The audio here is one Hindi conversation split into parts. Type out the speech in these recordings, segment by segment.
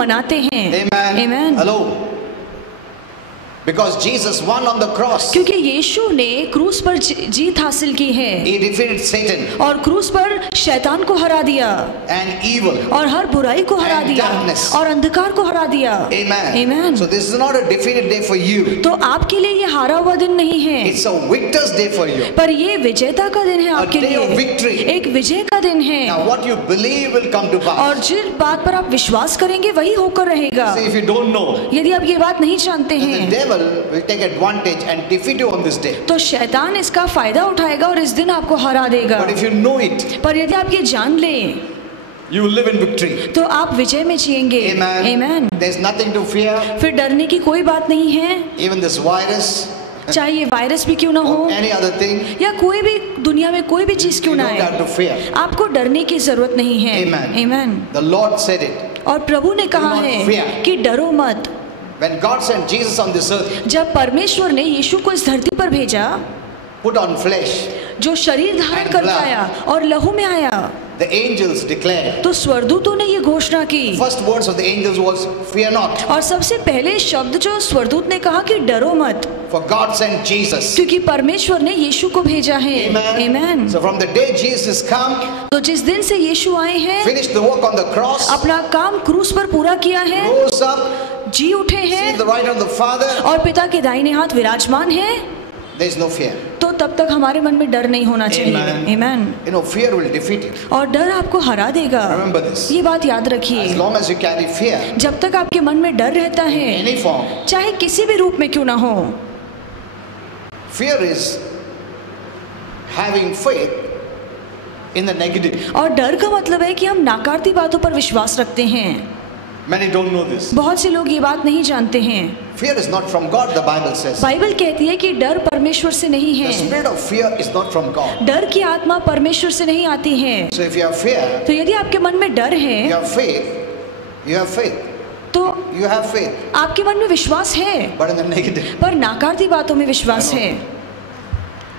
मनाते हैं। Amen. Hello. Because Jesus won on the cross. क्योंकि यीशु ने क्रूस पर जीत हासिल की है। He defeated Satan. और क्रूस पर शैतान को हरा दिया। And evil. और हर बुराई को हरा दिया। Darkness. और अंधकार को हरा दिया। Amen. Amen. So this is not a defeated day for you. तो आपके लिए ये हारा हुआ दिन नहीं है। It's a victor's day for you. पर ये विजेता का दिन है आपके लिए। A day of victory. एक विजय का दिन है। Now what you believe will come to pass. और जिस बात पर आप विश्वास करेंगे वही होकर रहेगा। See, if you don't know, यदि आप ये बात नहीं जानते हैं, will take advantage and defeat you on this day. तो शैतान इसका फायदा उठाएगा और इस दिन आपको हरा देगा। But if you know it, पर यदि आप ये जान लें, you will live in victory. तो आप विजय में जिएंगे। Amen. Amen. There's nothing to fear. फिर डरने की कोई बात नहीं है। Even this virus, चाहे ये वायरस भी क्यों ना हो, any other thing, या कोई भी दुनिया में कोई भी चीज क्यों ना you don't have आए, to fear. आपको डरने की जरूरत नहीं है। Amen. Amen. The Lord said it. और प्रभु ने कहा Do not है fear. कि डरो मत। When God sent Jesus on this earth, जब परमेश्वर ने यीशु को इस धरती पर भेजा, put on flesh, जो शरीर धारण कर पाया और लहू में आया, the angels declared. तो स्वर्गदूतों ने ये घोषणा की। First words of the angels was, "Fear not." और सबसे पहले शब्द जो स्वर्गदूत ने कहा कि डरो मत, For God sent Jesus. क्योंकि परमेश्वर ने यीशु को भेजा है। Amen. Amen. So from the day Jesus come, तो जिस दिन से यीशु आए हैं, finished the work on the cross, अपना काम क्रूस पर पूरा किया है, rose up, जी उठे seated हैं at the right hand of the Father, और पिता के दाहिने हाथ विराजमान है, there is no fear. तो तब तक हमारे मन में डर नहीं होना चाहिए। Amen. Amen. You know, fear will defeat it. और डर आपको हरा देगा। Remember this. ये बात याद As रखिए, long as you carry fear, जब तक आपके मन में डर रहता है, any form, चाहे किसी भी रूप में क्यों ना हो, fear is having faith in the negative. और डर का मतलब है कि हम नाकारती बातों पर विश्वास रखते हैं। Many don't know this. बहुत से लोग ये बात नहीं जानते हैं। Fear is not from God, the Bible says. Bible कहती है कि डर परमेश्वर से नहीं The है। spirit of fear is not from God. डर की आत्मा परमेश्वर से नहीं आती है। So if you have fear, तो यदि आपके मन में डर you है, have faith, you have faith, तो you have faith, आपके मन में विश्वास है, but in the negative. पर नाकारती बातों में विश्वास है।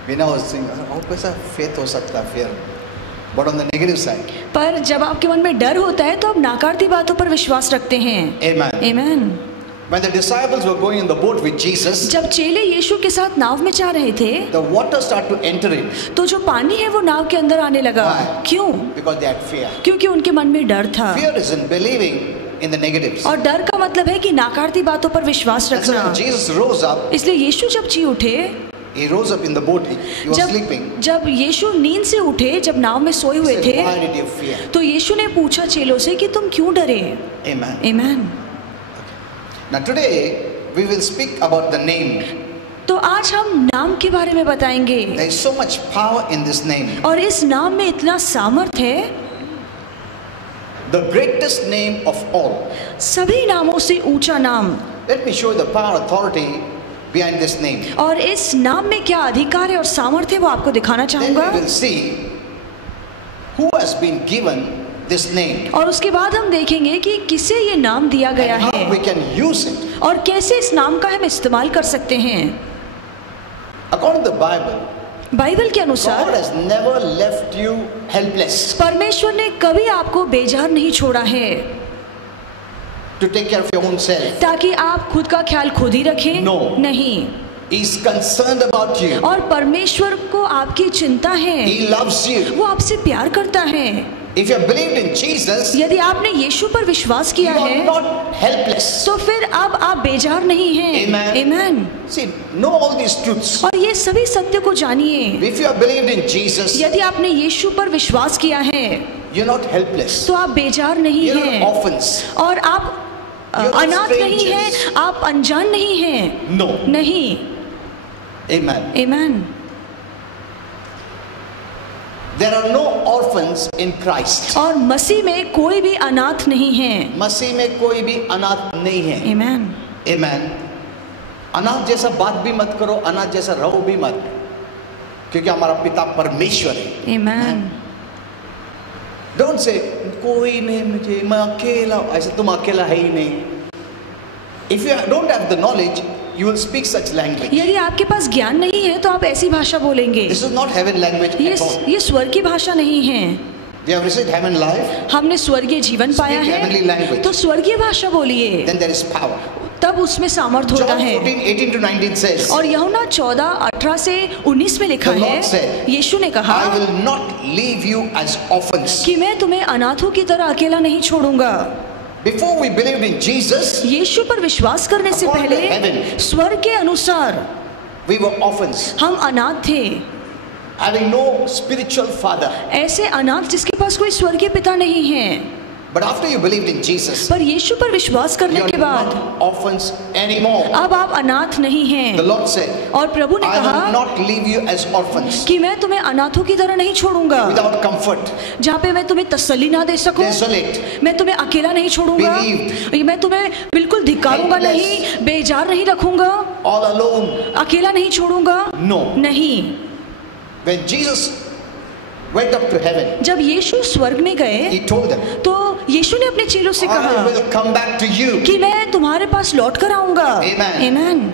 We now think, oh, कैसा faith हो सकता है fear? But on the negative side. पर जब आपके मन में डर होता है तो आप नाकारती बातों पर विश्वास रखते हैं। Amen. Amen. When the disciples were going in the boat with Jesus, जब चेले यीशु के साथ नाव में जा रहे थे, the water started to enter in. तो जो पानी है वो नाव के अंदर आने लगा। Why? क्यों? Because they had fear. क्योंकि उनके मन में डर था। Fear is in believing in the negatives. और डर का मतलब है कि नाकारती बातों पर विश्वास And so रखना। when Jesus rose up, इसलिए यीशु जब जी उठे, he rose up in the boat. He was sleeping. जब यीशु नींद से उठे, जब नाव में सोए He हुए said, थे, why did you fear? तो यीशु ने पूछा चेलों से कि तुम क्यों डरे? Amen. Amen. Now today we will speak about the name. तो आज हम नाम के बारे में बताएंगे। There is so much power in this name. और इस नाम में इतना सामर्थ्य है, The greatest name of all. सभी नामों से ऊंचा नाम। Let me show you the power, authority behind this name. और इस नाम में क्या अधिकार है और सामर्थ्य है वो आपको दिखाना Then चाहूंगा। we will see who has been given this name और उसके बाद हम देखेंगे कि किसे ये नाम दिया गया and how we है can use it. और कैसे इस नाम का हम इस्तेमाल कर सकते हैं। According to the Bible, Bible के God अनुसार has never left you helpless परमेश्वर ने कभी आपको बेजार नहीं छोड़ा है to take care of your own self. ताकि आप खुद का ख्याल खुद ही रखें। No. नहीं। He is concerned about you. और परमेश्वर को आपकी चिंता है, He loves you. वो आपसे प्यार करता है। If you have believed in Jesus, यदि आपने यीशु पर विश्वास you किया are है not helpless. तो फिर अब आप बेजार नहीं हैं। Amen. Amen. See, know all these truths. और ये सभी सत्य को जानिए। If you have believed in Jesus, यदि आपने यीशु पर विश्वास किया है you're not helpless. तो आप बेजार नहीं You're not हैं orphans. और आप You're not अनाथ नहीं strangers. हैं, आप अनजान नहीं हैं। No. नहीं। Amen. Amen. There are no orphans in Christ. और मसीह में कोई भी अनाथ नहीं है। मसीह में कोई भी अनाथ नहीं है. Amen. Amen. अनाथ जैसा बात भी मत करो, अनाथ जैसा रहो भी मत, क्योंकि हमारा पिता परमेश्वर है. Amen. Don't say कोई नहीं मुझे, मैं अकेला. ऐसे तुम अकेला है ही नहीं. If you don't have the knowledge, you will speak such language. यदि आपके पास ज्ञान नहीं है तो आप ऐसी भाषा बोलेंगे। This is not heaven language at all. ये स्वर की भाषा नहीं है। They have received heaven life. हमने स्वर्गीय जीवन पाया Speak heavenly है language. तो स्वर्गीय भाषा बोलिए, Then there is power. तब उसमें सामर्थ होता John है। 14:18-19 says, और यूहन्ना 14:18 से 19 में लिखा The Lord है, said, यीशु ने कहा I will not leave you as orphans. कि मैं तुम्हें अनाथों की तरह अकेला नहीं छोड़ूंगा। Before we believed in Jesus, यीशु पर विश्वास करने से According to पहले heaven, स्वर्ग के अनुसार we were orphans, हम अनाथ थे, having no spiritual father. ऐसे अनाथ जिसके पास कोई स्वर्गीय पिता नहीं है। But after you believed in Jesus, पर यीशु पर विश्वास करने you के are बाद not orphans anymore. अब आप अनाथ नहीं The हैं। Lord said, और प्रभु ने I will कहा not leave you as orphans, कि मैं तुम्हें अनाथों की तरह नहीं छोड़ूंगा, without comfort, जहाँ पे मैं तुम्हें तसल्ली ना दे सकूं, desolate, मैं तुम्हें अकेला नहीं छोड़ूंगा, bereaved, मैं तुम्हें बिल्कुल धिक्कारूंगा helpless, नहीं, बेजार नहीं रखूंगा, all alone. अकेला नहीं छोड़ूंगा। No. नहीं। When Jesus went up to heaven, जब यीशु स्वर्ग में गए he told them, तो यीशु ने अपने चेलों से I कहा will come back to you कि मैं तुम्हारे पास लौट कर आऊंगा। Amen. Amen.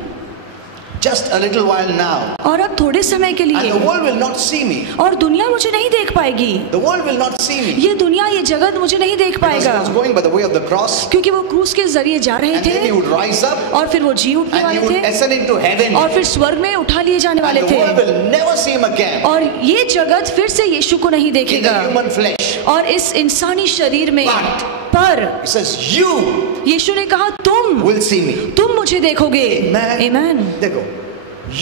just a little while now, और अब थोड़े समय के and the लिए, world will not see me. और दुनिया मुझे नहीं देख पाएगी, The world will not see me. ये दुनिया ये जगत मुझे नहीं देख Because he पाएगा, was going by the way of the cross, क्योंकि वो क्रूस के जरिए जा रहे and then he थे would rise up और फिर वो जी उठने and he वाले would थे ascend into heaven, और फिर स्वर्ग में उठा लिए जाने and वाले the world थे, will never see him again और ये जगत फिर से यीशु को नहीं in the देखेगा। human flesh. और इस इंसानी शरीर में पर He says, you यीशु ने कहा तुम will see me. तुम मुझे देखोगे। Amen. Amen. देखो,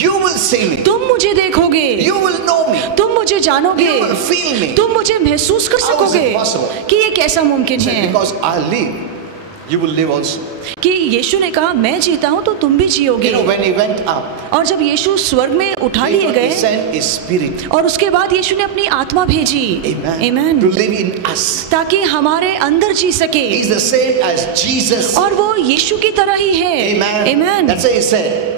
you will see me. तुम मुझे देखोगे, You will know me. तुम मुझे जानोगे, You will feel me. तुम मुझे महसूस कर How is it सकोगे possible? कि ये कैसा मुमकिन He said, है। because I live, you will live also. कि यीशु ने कहा मैं जीता हूँ तो तुम भी जियोगे। You know, when he went up, और जब यीशु स्वर्ग में उठा लिए he गए sent his spirit. और उसके बाद यीशु ने अपनी आत्मा भेजी, Amen. Amen, To live in us. ताकि हमारे अंदर जी सके, He's the same as Jesus. और वो यीशु की तरह ही है। Amen. Amen. That's why he said,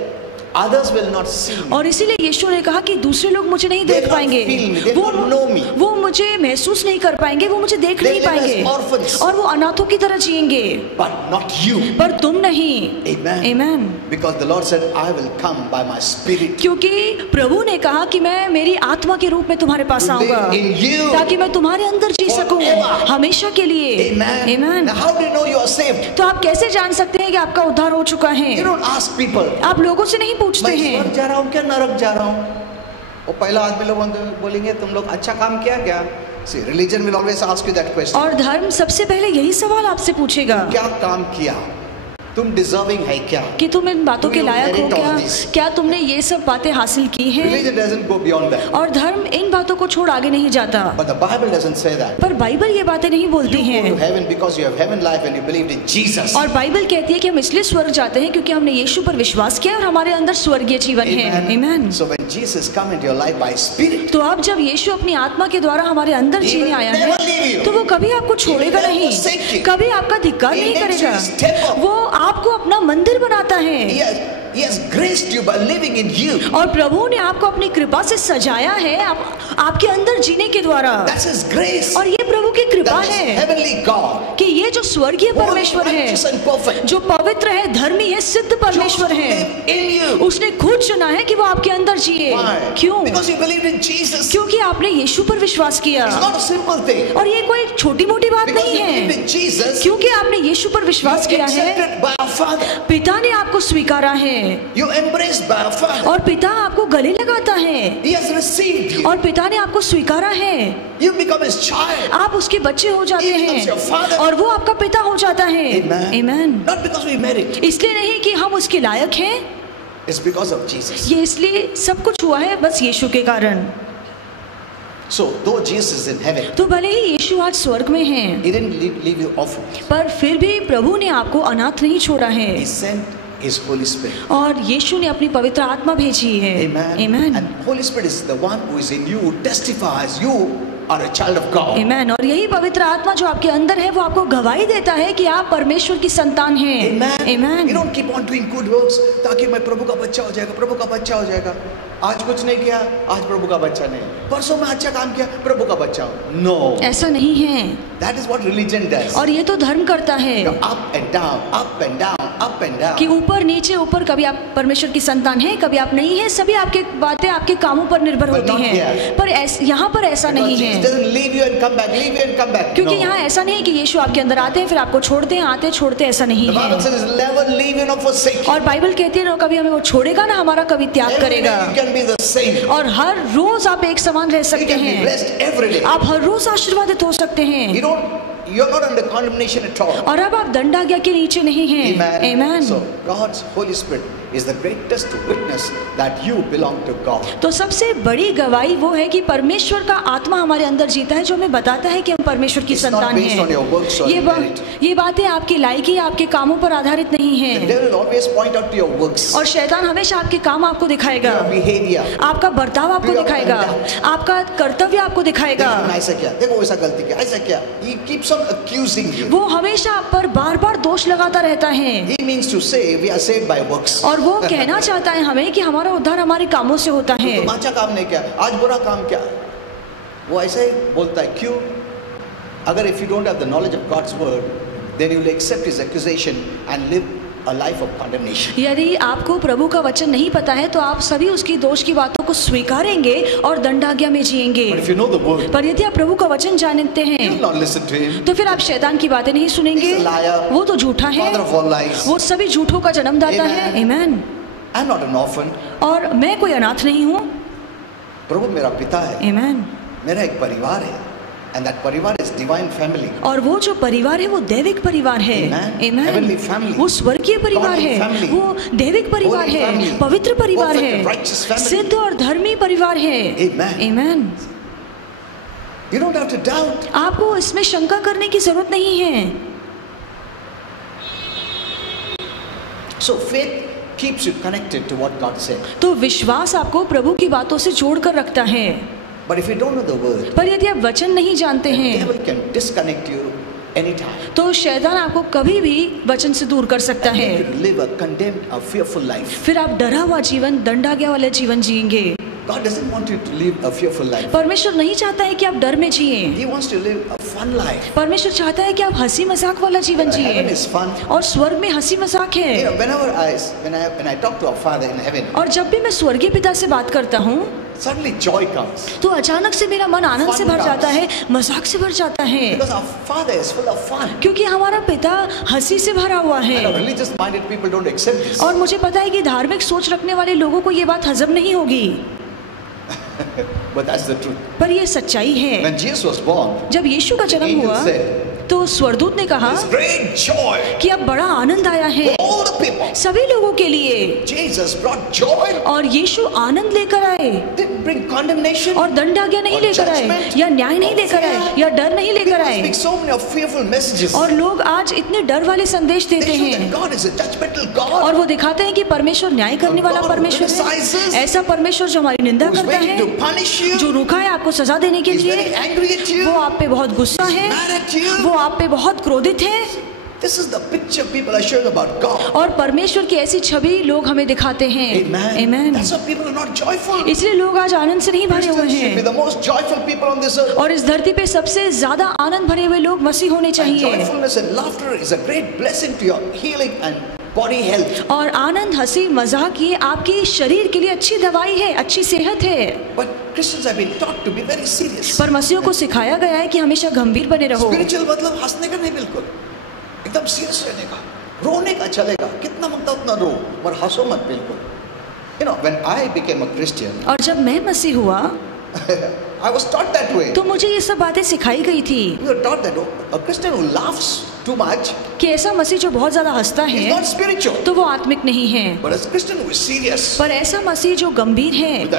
others will not see me. और इसीलिए यीशु ने कहा कि दूसरे लोग मुझे नहीं They देख will not पाएंगे, feel me. They will not know me. वो मुझे महसूस नहीं कर पाएंगे, वो मुझे देख They नहीं live as पाएंगे, orphans. और वो अनाथों की तरह जिएंगे, But not you. पर तुम नहीं। Amen. Amen. Because the Lord said, I will come by my spirit क्योंकि प्रभु ने कहा कि मैं मेरी आत्मा के रूप में तुम्हारे पास to आऊंगा live in you. ताकि मैं तुम्हारे अंदर जी सकूं Forever. हमेशा के लिए। Amen. Amen. Now, how do you know you are saved? तो आप कैसे जान सकते हैं कि आपका उद्धार हो चुका है? You don't ask people, आप लोगों से नहीं पूछते मैं स्वर्ग हैं। जा रहा हूँ क्या नरक जा रहा हूँ? वो पहला आदमी लोग बोलेंगे तुम लोग अच्छा काम किया क्या? See, religion will always ask you that question. और धर्म सबसे पहले यही सवाल आपसे पूछेगा क्या काम किया? तुम डिजर्विंग है क्या? कि तुम इन बातों Do के you लायक हो merit all क्या? this? क्या तुमने ये सब बातें हासिल की हैं? Religion doesn't go beyond that. और धर्म इन बातों को छोड़ आगे नहीं जाता। But the Bible doesn't say that. पर बाइबल ये बातें नहीं बोलती You go to हैं। heaven because you have heaven life and you believed in Jesus. और बाइबल कहती है कि हम इसलिए स्वर्ग जाते हैं क्योंकि हमने यीशु पर विश्वास किया और हमारे अंदर स्वर्गीय जीवन है। Amen. So when Jesus come into your life by Spirit, तो अब जब यीशु अपनी आत्मा के द्वारा हमारे अंदर He जीने will आया never leave है you. तो वो कभी आपको छोड़ेगा never नहीं, forsake you. कभी आपका धिक्कार He नहीं makes you करेगा। his temple. वो आपको अपना मंदिर बनाता है He has graced you by living in you. और प्रभु ने आपको अपनी कृपा से सजाया है आपके अंदर जीने के द्वारा। That's His grace. और ये प्रभु की कृपा That is है heavenly God. कि ये जो स्वर्गीय Holy, परमेश्वर है, righteous and perfect. जो पवित्र है, धर्मी है, सिद्ध परमेश्वर Chose to है, live in you. उसने खुद चुना है कि वो आपके अंदर जिए। Why? क्यों? Because you believed in Jesus. क्योंकि आपने यीशु पर विश्वास किया। It's not a simple thing. और ये कोई छोटी मोटी बात Because नहीं you believed है, in Jesus, क्योंकि आपने यीशु पर you विश्वास किया है, accepted by our Father. पिता ने आपको स्वीकारा है You embraced by our Father. और पिता आपको गले लगाता है He has received you. और पिता ने आपको स्वीकारा है। You become His child. आप उसके बच्चे हो जाते He becomes your हैं father. और वो आपका पिता हो जाता है। Amen. Amen. Not because we merit. इसलिए नहीं कि हम उसके लायक हैं, It's because of Jesus. ये इसलिए सब कुछ हुआ है बस यीशु के कारण। So, though Jesus is in heaven, तो भले ही यीशु आज स्वर्ग में हैं, He didn't leave you orphan. पर फिर भी प्रभु ने आपको अनाथ नहीं छोड़ा है He sent His Holy Spirit. और यीशु ने अपनी पवित्र आत्मा भेजी है। Amen. Amen. And Holy Spirit is the one who is in you, who testifies you are a child of God. Amen. और यही पवित्र आत्मा जो आपके अंदर है वो आपको गवाही देता है कि आप परमेश्वर की संतान हैं। Amen. Amen. You don't keep on doing good works ताकि मैं प्रभु का बच्चा हो जाएगा, प्रभु का बच्चा हो जाएगा। आज कुछ नहीं किया, आज प्रभु का बच्चा नहीं, परसों मैं अच्छा काम किया, प्रभु का बच्चा हूँ। नो, ऐसा नहीं है। That is what religion does. और ये तो धर्म करता है, up and down, up and down, up and down, कि ऊपर नीचे, ऊपर कभी आप परमेश्वर की संतान हैं, कभी आप नहीं हैं। सभी आपके बातें आपके कामों पर निर्भर होती हैं, पर यहाँ पर ऐसा नहीं है, क्योंकि यहाँ ऐसा नहीं है कि यीशु आपके अंदर आते हैं फिर आपको छोड़ते हैं, आते छोड़ते, ऐसा नहीं है। और बाइबल कहती है कभी हमें वो छोड़ेगा ना, हमारा कभी त्याग करेगा। और हर रोज आप एक समान रह सकते हैं, आप हर रोज आशीर्वादित हो सकते हैं। You're not under condemnation at all. और अब आप दंडाज्ञा के नीचे नहीं हैं। Amen. Amen. So God's Holy Spirit is the greatest witness that you belong to God. तो सबसे बड़ी गवाही वो है कि परमेश्वर का आत्मा हमारे अंदर जीता है, जो हमें बताता है कि हम परमेश्वर की संतान हैं। ये बातें आपकी लायकी, आपके कामों पर आधारित नहीं है। The devil always point out to your works. और शैतान हमेशा आपके काम आपको दिखाएगा, Your behavior, आपका बर्ताव आपको दिखाएगा, आपका कर्तव्य आपको दिखाएगा। ऐसा किया, देखो ऐसा गलती किया, ऐसा किया। He keeps on accusing you. वो हमेशा आप पर बार-बार दोष लगाता रहता है। He means to say we are saved by works. और वो कहना चाहता है हमें कि हमारा उद्धार हमारे कामों से होता है। तुम अच्छा काम नहीं किया, आज बुरा काम किया, वो ऐसा ही बोलता है। क्यों? अगर if you don't have the knowledge of God's word, then you will accept his accusation and live a life of condemnation. यदि आपको प्रभु का वचन नहीं पता है तो आप सभी उसकी दोष की बातों को स्वीकारेंगे और दंडाज्ञा में जिएंगे। But if you know the word, पर यदि आप प्रभु का वचन जानते हैं, you will not listen to him. तो फिर आप शैतान की बातें नहीं सुनेंगे। He's a liar, वो तो झूठा है, father of all lies. वो सभी झूठों का जन्मदाता है। Amen. I'm not an orphan. और मैं कोई अनाथ नहीं हूँ। प्रभु मेरा पिता है। Amen. मेरा एक परिवार है, and that परिवार is divine family. और वो जो परिवार है वो दैविक परिवार है। Amen. Heavenly family. वो स्वर्गीय परिवार Godly है, family. वो दैविक परिवार Holy है, family. पवित्र परिवार Perfect है, and righteous family. सिद्ध और धर्मी परिवार है। Amen. Amen. You don't have to doubt. आपको इसमें शंका करने की जरूरत नहीं है। So faith keeps you connected to what God said. तो विश्वास आपको प्रभु की बातों से जोड़कर रखता है। But if you don't know the word, पर यदि आप वचन नहीं जानते the हैं devil can disconnect you anytime. तो शैतान आपको कभी भी वचन से दूर कर सकता And है। you could live a condemned, a fearful life. फिर आप डरा हुआ जीवन, दंडाज्ञा वाला जीवन जिएंगे। God doesn't want you to live a fearful life. परमेश्वर नहीं चाहता है कि आप डर में जिए। He wants to live a fun life. परमेश्वर चाहता है कि आप हंसी मजाक वाला जीवन Heaven जिए। is fun. और स्वर्ग में हंसी मजाक You है। know, when I talk to our Father in heaven, और जब भी मैं स्वर्गीय पिता से बात करता हूँ suddenly joy comes. तो अचानक से मेरा मन आनंद से भर जाता है, मजाक से भर जाता है, Because our Father is full of fun. क्योंकि हमारा पिता हंसी से भरा हुआ I know है। religious-minded people don't accept this. और मुझे पता है कि धार्मिक सोच रखने वाले लोगों को ये बात हजम नहीं होगी, But that's the truth. पर ये सच्चाई है। When Jesus was born, जब यीशु का जन्म angel हुआ said, तो स्वर्गदूत ने कहा "There's great joy कि अब बड़ा आनंद आया है for all the people." सभी लोगों के लिए। Jesus brought joy. और यीशु आनंद लेकर आए Didn't bring condemnation. और दंडाज्ञा नहीं or लेकर आए, judgment, या न्याय नहीं or लेकर आए, fear. या डर नहीं लेकर People आए। speak so many of fearful messages. और लोग आज इतने डर वाले संदेश देते They show that हैं God is a judgmental God. और वो दिखाते हैं कि परमेश्वर न्याय करने वाला God who परमेश्वर criticizes, है। ऐसा परमेश्वर जो हमारी निंदा who's करता waiting to है, punish you. जो रुका है आपको सजा देने के He's very लिए, angry at you. वो आप पे बहुत गुस्सा है, Mad at you. वो आप पे बहुत क्रोधित है। This is the picture people are showing about God. और परमेश्वर की ऐसी छवि लोग हमें दिखाते हैं। Amen. Amen. That's why people are not joyful. इसलिए लोग आज आनंद से नहीं भरे हुए Christians should be हैं। the most joyful people on this earth. और इस धरती पे सबसे ज्यादा आनंद भरे हुए लोग मसीह होने And चाहिए। joyfulness and laughter is a great blessing to your healing and body health. और आनंद, हंसी, मजाक ये आपकी शरीर के लिए अच्छी दवाई है, अच्छी सेहत है। But Christians have been taught to be very serious. पर मसीहों को सिखाया गया है कि हमेशा गंभीर बने रहो। Spiritual मतलब हंसने का नहीं, बिल्कुल एकदम सीरियस रहने का, रोने का चलेगा, कितना मनता उतना रो, पर हंसो मत बिल्कुल। You know, when I became a Christian, और जब मैं मसीह हुआ I was taught that way. तो मुझे ये सब बातें सिखाई गई थी We were taught that a Christian who laughs too much कि ऐसा मसीह जो बहुत ज्यादा हंसता is है not spiritual. तो वो आत्मिक नहीं है, But a Christian who is serious, पर ऐसा मसीह जो गंभीर है, with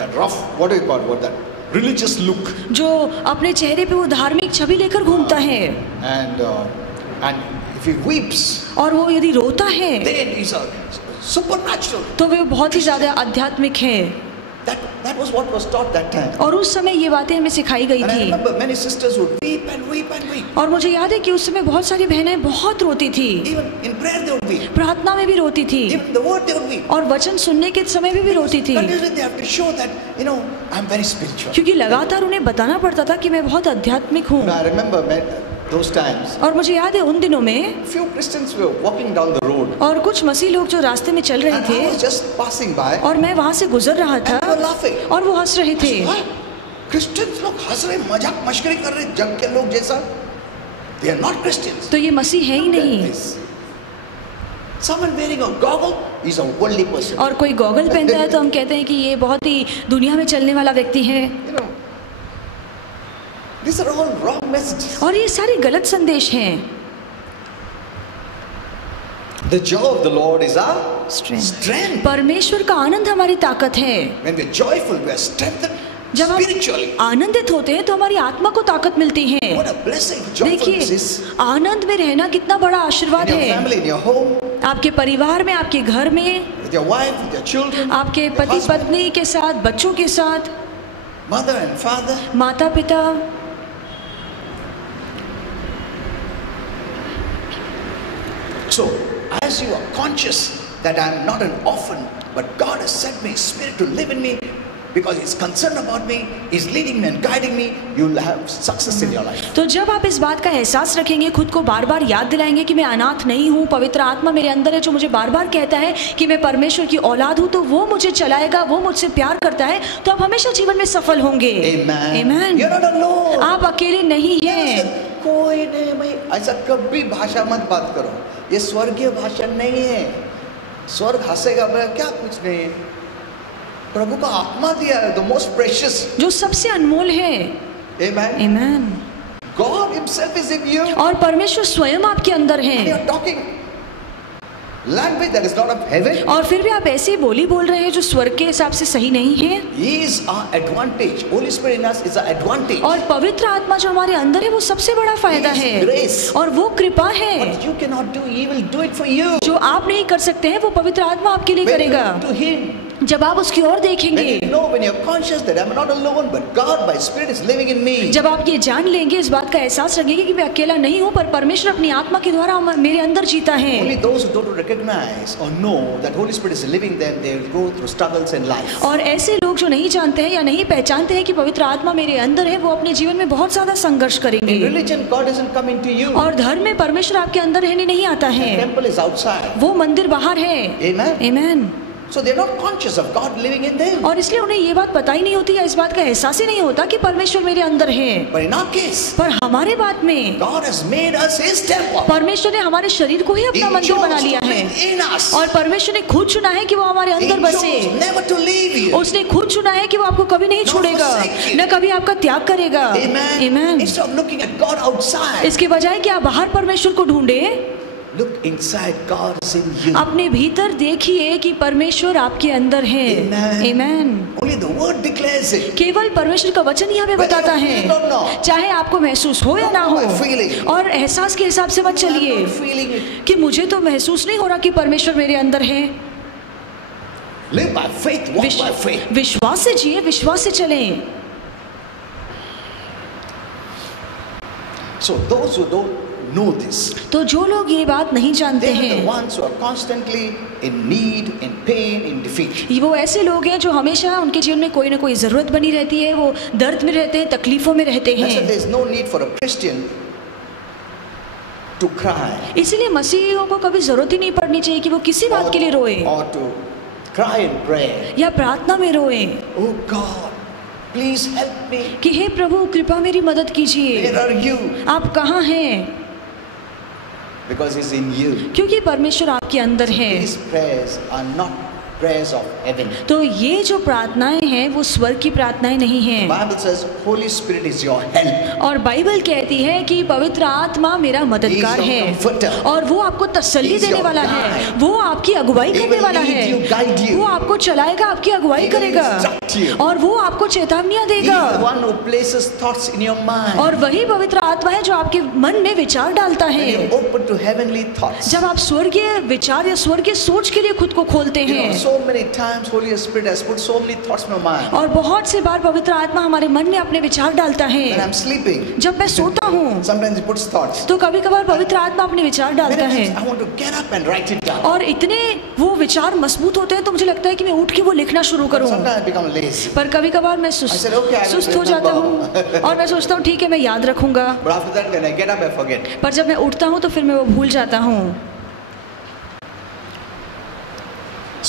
that rough, what do you call it, what that religious look, जो अपने चेहरे पे वो धार्मिक छवि लेकर घूमता है, and if he weeps, और वो यदि रोता है then he's a supernatural. तो वे बहुत ही ज्यादा आध्यात्मिक है। That was what was taught that time. और उस समय ये बातें हमें सिखाई गई And I थी। remember many sisters would weep and weep and weep. और मुझे याद है कि उस समय बहुत सारी बहनें बहुत रोती थी। Even in prayer they would weep. प्रार्थना में भी रोती थी। Even the word they would weep. और वचन सुनने के समय भी रोती थी। Continuously they have to show that, you know, I'm very spiritual. क्योंकि लगातार उन्हें बताना पड़ता था कि मैं बहुत आध्यात्मिक हूँ। I remember those times. और मुझे याद है उन दिनों में Few Christians were walking down the road. और कुछ मसीह लोग जो रास्ते में चल रहे And थे I was just passing by. और मैं वहाँ से गुजर रहा था And they were laughing. और वो हंस रहे थे। क्रिश्चियंस लोग हंस रहे, मजाक मश्करी कर रहे जग के लोग जैसा। They are not Christians. तो ये मसीह है ही नहीं। Someone wearing a goggle is a worldly person. और कोई गॉगल पहनता है तो हम कहते हैं कि ये बहुत ही दुनिया में चलने वाला व्यक्ति है। You know, these are all wrong messages. और ये सारे गलत संदेश हैं। The joy of the Lord is our strength. परमेश्वर का आनंद हमारी ताकत है। When we are joyful, we are strengthened जब हम spiritually. आनंदित होते हैं तो हमारी आत्मा को ताकत मिलती है। What a blessing joyfulness देखिए, is. आनंद में रहना कितना बड़ा आशीर्वाद In your है। family, in your home, आपके परिवार में, आपके घर में, with your wife, with your children, आपके your पति husband, पत्नी के साथ, बच्चों के साथ, mother and father. माता पिता। So, as you are conscious that I am not an orphan, but God has sent me Spirit to live in me, because He's concerned about me, He's leading me and guiding me, you will have success in your life. तो जब आप इस बात का एहसास रखेंगे, खुद को बार बार याद दिलाएंगे कि मैं अनाथ नहीं हूँ, पवित्र आत्मा मेरे अंदर है जो मुझे बार बार कहता है कि मैं परमेश्वर की औलाद हूँ, तो वो मुझे चलाएगा, वो मुझसे प्यार करता है, तो आप हमेशा जीवन में सफल होंगे। Amen. You're not alone. आप अकेले नहीं हैं। कोई नहीं भाई, ऐसा कभी भाषा मत बात करो, ये स्वर्गीय भाषा नहीं है। स्वर्ग हंसेगा क्या, कुछ नहीं है। प्रभु का आत्मा दिया है, the most precious, जो सबसे अनमोल है। Amen. Amen. God Himself is in you. और परमेश्वर स्वयं आपके अंदर है। And you are talking language that is not of heaven. और फिर भी आप ऐसी बोली बोल रहे हैं जो स्वर्ग के हिसाब से सही नहीं है। He is our advantage. Holy Spirit in us is our advantage. और पवित्र आत्मा जो हमारे अंदर है वो सबसे बड़ा फायदा He is है। grace. और वो कृपा है। What you cannot do, He will do it for you. जो आप नहीं कर सकते हैं वो पवित्र आत्मा आपके लिए When करेगा। you look to Him, जब आप उसकी ओर देखेंगे, when you know, when you are conscious that I am not alone, but God by Spirit is living in me. जब आप ये जान लेंगे, इस बात का एहसास रखेंगे कि मैं अकेला नहीं हूँ, पर परमेश्वर अपनी आत्मा के द्वारा मेरे अंदर जीता है। Only those who don't recognize or know that Holy Spirit is living them, they will go through struggles in life. और ऐसे लोग जो नहीं जानते हैं या नहीं पहचानते हैं कि पवित्र आत्मा मेरे अंदर है, वो अपने जीवन में बहुत ज्यादा संघर्ष करेंगे। In religion, God doesn't come into you. और धर्म में परमेश्वर आपके अंदर रहने नहीं आता The है। temple is outside. वो मंदिर बाहर है। Amen. Amen. So they're not conscious of God living in them. और इसलिए उन्हें ये बात पता ही नहीं होती या इस बात का एहसास ही नहीं होता कि परमेश्वर मेरे अंदर है। But in our case, पर हमारे बात में God has made us His temple. परमेश्वर ने हमारे शरीर को ही अपना He मंदिर बना chose लिया to है। live in us. और परमेश्वर ने खुद चुना है कि वो हमारे He अंदर बसे। chose never to leave you. उसने खुद चुना है कि वो आपको कभी नहीं छोड़ेगा, न कभी आपका त्याग करेगा। Amen. Amen. Instead of looking at God outside, इसके बजाय कि आप बाहर परमेश्वर को ढूंढे, look inside. God is in you. अपने भीतर देखिए कि परमेश्वर आपके अंदर है। Amen. Amen. Only the Word declares it. केवल परमेश्वर का वचन ही हमें बताता है, चाहे आपको महसूस हो या ना हो। और एहसास के हिसाब से मत चलिए I'm not feeling it. कि मुझे तो महसूस नहीं हो रहा कि परमेश्वर मेरे अंदर है। Live by faith, walk by faith. विश्वास से जिए, विश्वास से चलें। So those who don't know this, तो जो लोग ये बात नहीं जानते they are the हैं, ones who are constantly in need, in pain, in defeat. वो ऐसे लोग हैं जो हमेशा उनके जीवन में कोई ना कोई जरूरत बनी रहती है, वो दर्द में रहते हैं, तकलीफों में रहते That's why हैं। there is no need for a Christian to cry इसीलिए मसीहियों को कभी जरूरत ही नहीं पड़नी चाहिए कि वो किसी बात के लिए रोए or to cry in prayer. या प्रार्थना में रोए Oh God, please help me. कि हे प्रभु कृपा मेरी मदद कीजिए। Where are you? आप कहाँ हैं? Because He's in you. क्योंकि परमेश्वर आपके अंदर है। These prayers are not prayers of heaven. तो ये जो प्रार्थनाएं हैं वो स्वर्ग की प्रार्थनाएं नहीं हैं। Bible says Holy Spirit is your help. और बाइबल कहती है कि पवित्र आत्मा मेरा मददगार He is your है comforter. और वो आपको तसल्ली He is देने your वाला है, guide. वो आपकी अगुवाई He करने will वाला lead है, you, guide you. वो आपको चलाएगा, आपकी अगुवाई He will करेगा instruct you. और वो आपको चेतावनियां He is देगा। the one who places thoughts in your mind. और वही पवित्र आत्मा है जो आपके मन में विचार डालता When है। you open to heavenly thoughts, जब आप स्वर्गीय विचार या स्वर्गीय सोच के लिए खुद को खोलते you know, हैं, so so many times Holy Spirit has put so many thoughts in my mind. और बहुत सी बार पवित्र आत्मा हमारे मन में अपने विचार डालता है. When I'm sleeping, जब मैं सोता हूँ, sometimes He puts thoughts. तो कभी कभार पवित्र आत्मा अपने विचार डालता है. I want to get up and write it down. और इतने वो विचार मजबूत होते हैं तो मुझे लगता है कि मैं उठ के वो लिखना शुरू करूँ. Sometimes I become lazy. पर कभी कभार मैं सुस्त हो जाता हूँ और मैं सोचता हूँ ठीक है मैं याद रखूंगा. But after that, when I get up, I forget. पर जब मैं उठता हूँ तो फिर मैं वो भूल जाता हूँ.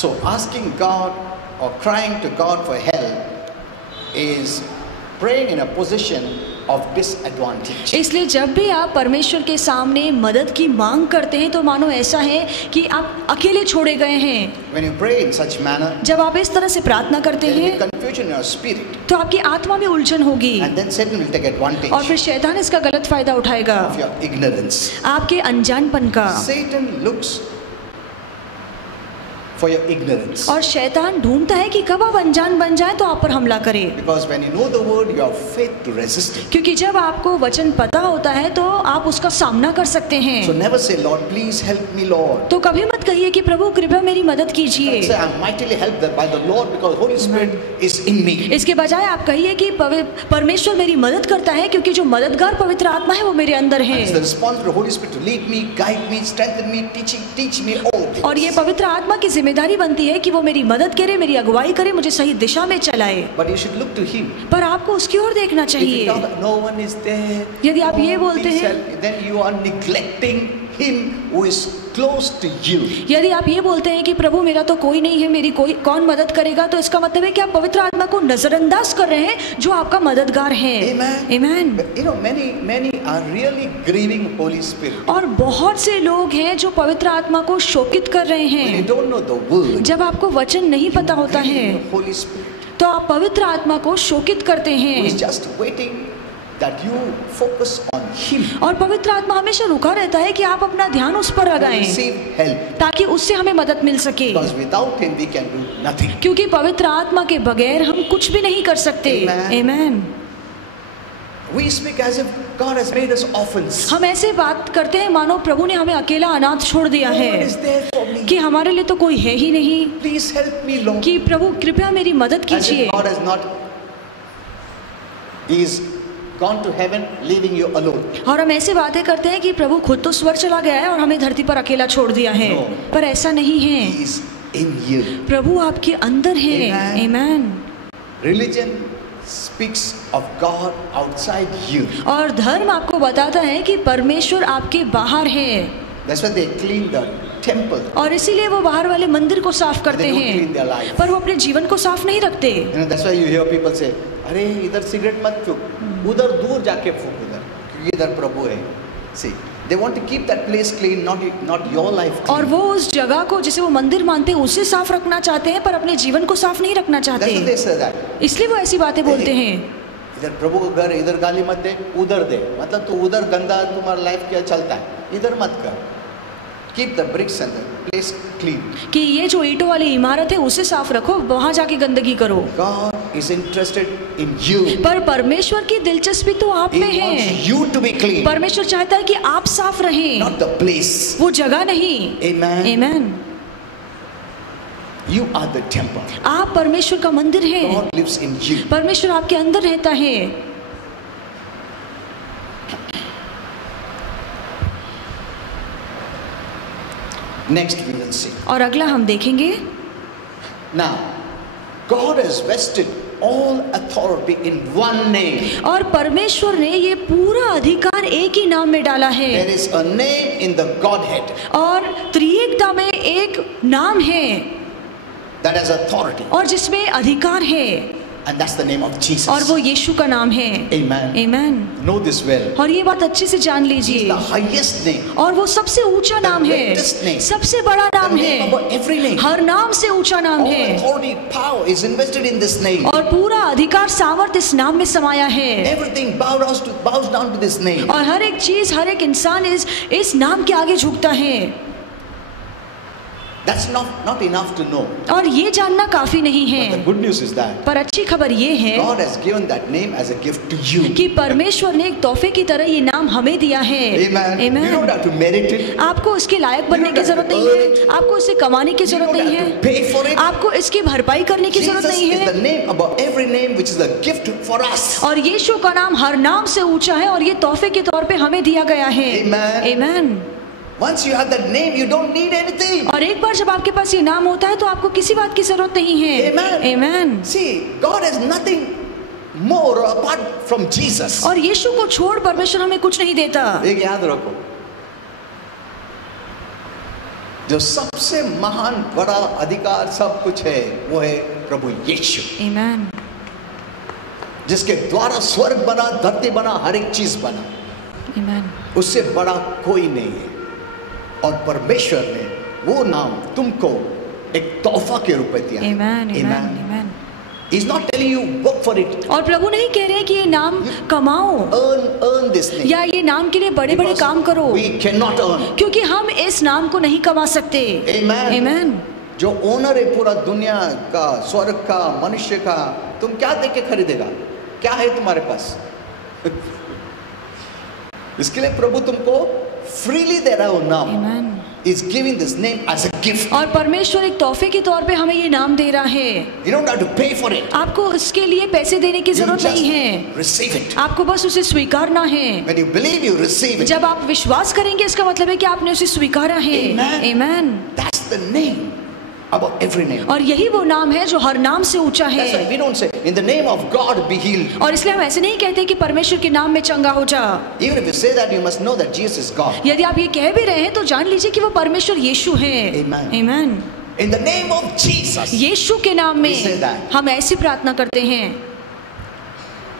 So asking God or crying to God for help is praying in a position of disadvantage. इसलिए जब भी आप परमेश्वर के सामने मदद की मांग करते हैं तो मानो ऐसा है कि आप अकेले छोड़े गए हैं. When you pray in such manner, जब आप इस तरह से प्रार्थना करते there will हैं be confusion in your spirit. तो आपकी आत्मा में उलझन होगी. And then Satan will take advantage और फिर शैतान इसका गलत फायदा उठाएगा. of your ignorance. आपके अनजानपन का. Satan looks for your ignorance. और शैतान ढूंढता है कि कब आप अनजान बन जाएं तो आप पर हमला करे. Because when you know the word, you have faith to resist it. क्योंकि जब आपको वचन पता होता है तो आप उसका सामना कर सकते हैं. So never say, Lord, please help me, Lord. तो कभी मत कहिए कि प्रभु कृपया मेरी मदद कीजिए. Say, I'm mightily helped by the Lord because Holy Spirit is in me. इसके बजाय आप कहिए कि परमेश्वर मेरी मदद करता है क्योंकि जो मददगार पवित्र आत्मा है वो मेरे अंदर है. It's the responsibility of the Holy Spirit to lead me, guide me, strengthen me, teach me all things. और ये पवित्र आत्मा की जिम्मेदारी बनती है कि वो मेरी मदद करे, मेरी अगुवाई करे, मुझे सही दिशा में चलाए. But you should look to Him. पर आपको उसकी ओर देखना चाहिए. If you know that no one is there, यदि आप ये बोलते हैं, then you are neglecting Him who is close to you. यदि आप ये बोलते हैं कि प्रभु मेरा तो कोई नहीं है, मेरी कौन मदद करेगा, तो इसका मतलब है कि आप पवित्र आत्मा को नजरअंदाज कर रहे हैं जो आपका मददगार है. Amen. You know, many are really grieving Holy Spirit. और बहुत से लोग हैं जो पवित्र आत्मा को शोकित कर रहे हैं. You don't know the word. जब आपको वचन नहीं पता होता है Holy Spirit. तो आप पवित्र आत्मा को शोकित करते हैं. He's just waiting that you focus on Him. और पवित्र आत्मा हमेशा रुका रहता है कि आप अपना ध्यान उस पर लगाएं Receive help. ताकि उससे हमें मदद मिल सके. Because without Him we can do nothing. क्योंकि पवित्र आत्मा के बगैर हम कुछ भी नहीं कर सकते. Amen. We speak as if God has made us orphans. हम ऐसे बात करते हैं मानो प्रभु ने हमें अकेला अनाथ छोड़ दिया है कि हमारे लिए तो कोई है ही नहीं. Please help me, Lord. कि प्रभु कृपया मेरी मदद कीजिए. God has not. He is gone to heaven, leaving you alone. और हम ऐसे बातें करते हैं कि प्रभु खुद तो स्वर्ग चला गया है और हमें धरती पर अकेला छोड़ दिया है. पर ऐसा नहीं है. He is in you. प्रभु आपके अंदर है. Amen. Religion speaks of God outside you. और धर्म आपको बताता है कि परमेश्वर आपके बाहर है. That's why they clean the temple. और इसीलिए वो बाहर वाले मंदिर को साफ करते हैं पर वो अपने जीवन को साफ नहीं रखते. That's why you hear people say, अरे इधर सिगरेट मत फूंक, उधर दूर जाके फूंक उधर, क्योंकि इधर प्रभु है. See, they want to keep that place clean, not your life clean. और वो उस जगह को जिसे वो मंदिर मानते हैं उसे साफ रखना चाहते हैं पर अपने जीवन को साफ नहीं रखना चाहते. That's what they say that. इसलिए वो ऐसी बातें बोलते हैं. इधर प्रभु का घर, इधर गाली मत दे, उधर दे. मतलब तू उधर गंदा तुम्हारा लाइफ क्या चलता है, इधर मत कर. Keep the bricks and the place clean. कि ये जो ईंटों वाली इमारत है उसे साफ रखो, वहाँ जाके गंदगी करो. God is interested in you. पर परमेश्वर की दिलचस्पी तो आप में है. He wants you to be clean. परमेश्वर चाहता है कि आप साफ रहें. Not the place. वो जगह नहीं. Amen. Amen. You are the temple. आप परमेश्वर का मंदिर हैं. God lives in you. परमेश्वर आपके अंदर रहता है. Next we will see. और अगला हम देखेंगे. Now, God has vested all authority in one name. और परमेश्वर ने ये पूरा अधिकार एक ही नाम में डाला है. There is a name in the Godhead. और त्रिएकता में एक नाम है. That has authority. और जिसमें अधिकार है. And that's the name of Jesus. और वो यीशु का नाम है. Amen. Amen. Know this well. और ये बात अच्छे से जान लीजिए. He is the highest name. और वो सबसे ऊंचा नाम है. Greatest name. सबसे बड़ा नाम The है. name above every name. हर नाम से ऊंचा नाम All है. authority, power is invested in this name. और पूरा अधिकार सामर्थ इस नाम में समाया है. Everything bows down to this name. और हर एक चीज, हर एक इंसान इस नाम के आगे झुकता है. That's not enough to know. और ये जानना काफी नहीं है. But the good news is that पर अच्छी खबर ये है God has given that name as a gift to you. कि परमेश्वर ने एक तोहफे की तरह ये नाम हमें दिया है. Amen. You don't have to merit it. आपको उसके लायक बनने की जरूरत नहीं है. आपको इसे कमाने की जरूरत नहीं है. Pay for it. आपको इसकी भरपाई करने की जरूरत नहीं है. Jesus is the name above every name, which is a gift for us. और यीशु का नाम हर नाम से ऊंचा है और ये तोहफे के तौर पे हमें दिया गया है. Amen. Amen. Once you have that name, you don't need anything. और एक बार जब आपके पास ये नाम होता है तो आपको किसी बात की जरूरत नहीं है. Amen. Amen. See, God has nothing more apart from Jesus. और यीशु को छोड़ परमेश्वर हमें कुछ नहीं देता. एक याद रखो, जो सबसे महान बड़ा अधिकार सब कुछ है वो है प्रभु यीशु. Amen. जिसके द्वारा स्वर्ग बना, धरती बना, हर एक चीज बना. Amen. उससे बड़ा कोई नहीं है. और परमेश्वर ने वो नाम तुमको एक तोहफा के रूप में दिया. Amen. Amen. Amen. He's not telling you work for it. और प्रभु नहीं कह रहे कि ये नाम कमाओ. Earn this name. या ये नाम के लिए बड़े-बड़े काम करो. We cannot earn. क्योंकि हम इस नाम को नहीं कमा सकते. Amen. Amen. जो ओनर है पूरा दुनिया का, स्वर्ग का, मनुष्य का, तुम क्या दे के खरीदेगा? क्या है तुम्हारे पास? इसके लिए प्रभु तुमको फ्रीली दे रहा है नाम. Amen. Is giving this name as a gift. और परमेश्वर एक तोहफे के तौर पे हमें ये नाम दे रहा है. You don't have to pay for it. आपको इसके लिए पैसे देने की जरूरत नहीं है. Receive it. आपको बस उसे स्वीकारना है. When you believe, you receive it. जब आप विश्वास करेंगे इसका मतलब है कि आपने उसे स्वीकारा है. Amen. Amen. That's the name above every name. और यही वो नाम है जो हर नाम से ऊंचा है. That's why we don't say in the name of God be healed. और इसलिए हम ऐसे नहीं कहते कि परमेश्वर के नाम में चंगा हो जा. Even if you say that, you must know that Jesus is God. यदि आप ये कह भी रहे हैं तो जान लीजिए कि वो परमेश्वर यीशु है. Amen. Amen. In the name of Jesus. यीशु के नाम में We say that. हम ऐसी प्रार्थना करते हैं.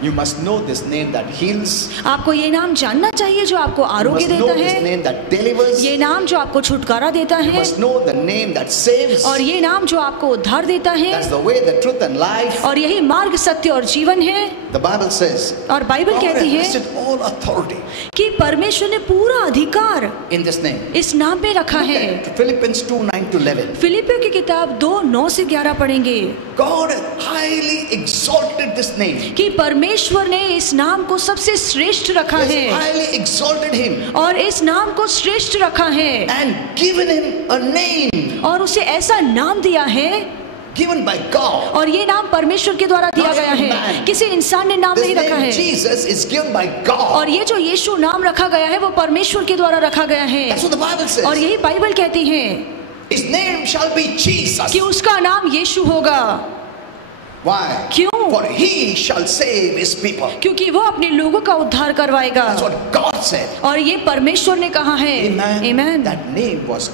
You must know this name that heals. आपको ये नाम जानना चाहिए जो आपको You आरोग्य must know देता this है. name that delivers. ये नाम जो आपको छुटकारा देता You है. must know the name that saves. और ये नाम जो आपको उद्धार देता है. That's the way, the truth and life. और यही मार्ग, सत्य और जीवन है. The Bible says. और बाइबल God कहती has है vested all authority कि परमेश्वर ने पूरा अधिकार in this name. इस नाम में रखा है. Philippians 2:9-11. फिलिपियों की किताब 2:9-11 पढ़ेंगे. God highly exalted this name. कि परमेश्वर ने इस नाम को सबसे श्रेष्ठ रखा He है. has highly exalted him और इस नाम को श्रेष्ठ रखा है. and given him a name और उसे ऐसा नाम दिया है. given by God. और ये नाम परमेश्वर के द्वारा दिया गया है. किसी इंसान ने नाम This नहीं रखा name है. Jesus is given by God. और ये जो यीशु नाम रखा गया है वो परमेश्वर के द्वारा रखा गया है. That's what the Bible says. और यही बाइबल कहती है His name shall be Jesus. कि उसका नाम यीशु होगा. Why? क्यों? For he shall save his people. क्योंकि वो अपने लोगों का उद्धार करवाएगा. That's what God said. और ये परमेश्वर ने कहा है. Amen. Amen. That name was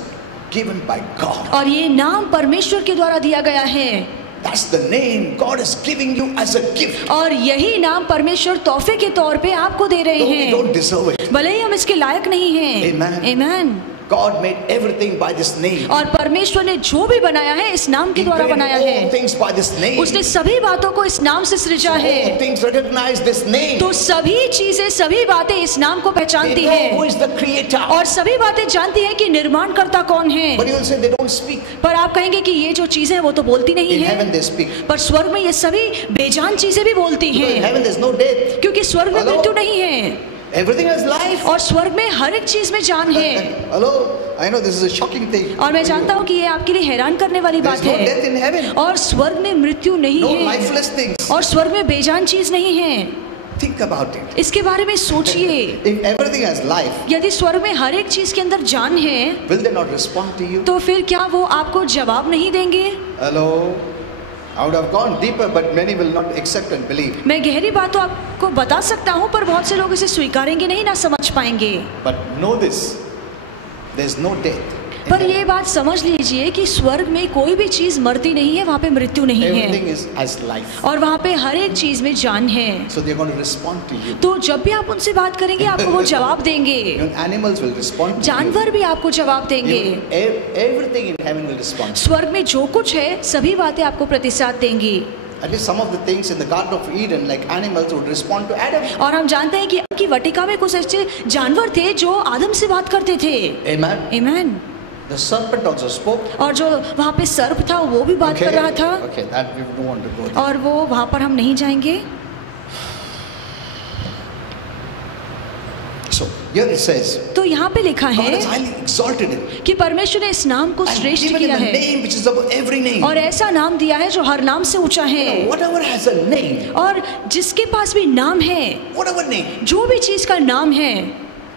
given by God. और ये नाम परमेश्वर के द्वारा दिया गया है. That's the name God is giving you as a gift. और यही नाम परमेश्वर तोहफे के तौर पे आपको दे रहे Though we हैं. don't deserve it. भले ही हम इसके लायक नहीं हैं. Amen. Amen. God made everything by this name. और परमेश्वर ने जो भी बनाया है इस नाम के He द्वारा created बनाया all है. things by this name. उसने सभी बातों को इस नाम से सृजा है. All things recognize this name. तो सभी चीजें, सभी बातें इस नाम को They पहचानती know who है. is the creator. और सभी बातें जानती है कि निर्माणकर्ता कौन है. But you will say they don't speak. पर आप कहेंगे कि ये जो चीजें हैं वो तो बोलती नहीं In है. heaven they speak. पर स्वर्ग में ये सभी बेजान चीजें भी बोलती Because in हैं. heaven there's no death. क्योंकि स्वर्ग में Hello? मृत्यु नहीं है. Everything has life. और स्वर्ग में हर एक चीज में जान है. Hello? I know this is a shocking thing. और मैं जानता हूँ कि ये आपके लिए हैरान करने वाली There's बात no death है. in heaven. और स्वर्ग में मृत्यु नहीं No है. lifeless things. और स्वर्ग में बेजान चीज नहीं है. Think about it. इसके बारे में सोचिए. If everything has life, यदि स्वर्ग में हर एक चीज के अंदर जान है will they not respond to you? तो फिर क्या वो आपको जवाब नहीं देंगे? Hello? I would have gone deeper, but many will not accept and believe. मैं गहरी बात तो आपको बता सकता हूँ पर बहुत से लोग इसे स्वीकारेंगे नहीं, ना समझ पाएंगे. But know this, there's no death. पर ये बात समझ लीजिए कि स्वर्ग में कोई भी चीज मरती नहीं है. वहाँ पे मृत्यु नहीं Everything है. is as life. और वहाँ पे हर एक चीज में जान है. So they're going to respond to you. तो जब भी आप उनसे बात करेंगे आपको वो जवाब देंगे. Even animals will respond to you. जानवर भी आपको जवाब देंगे. Even everything in heaven will respond. स्वर्ग में जो कुछ है सभी बातें आपको प्रतिसाद देंगी. At least some of the things in the Garden of Eden, like animals, would respond to Adam. और हम जानते हैं कि आपकी वाटिका में कुछ ऐसे जानवर थे जो आदम से बात करते थे. Amen. Amen. The serpent also spoke. और जो वहाँ पे सर्प था वो भी बात कर रहा था. Okay, that we don't want to go there. और वो वहाँ पर हम नहीं जाएंगे. So here it says. तो यहाँ पे लिखा है God has highly exalted him. कि परमेश्वर ने इस नाम को श्रेष्ठ किया है. Name which is above every name. और ऐसा नाम दिया है जो हर नाम से ऊंचा है. Whatever has a name. और जिसके पास भी नाम है. Whatever name. जो भी चीज का नाम है.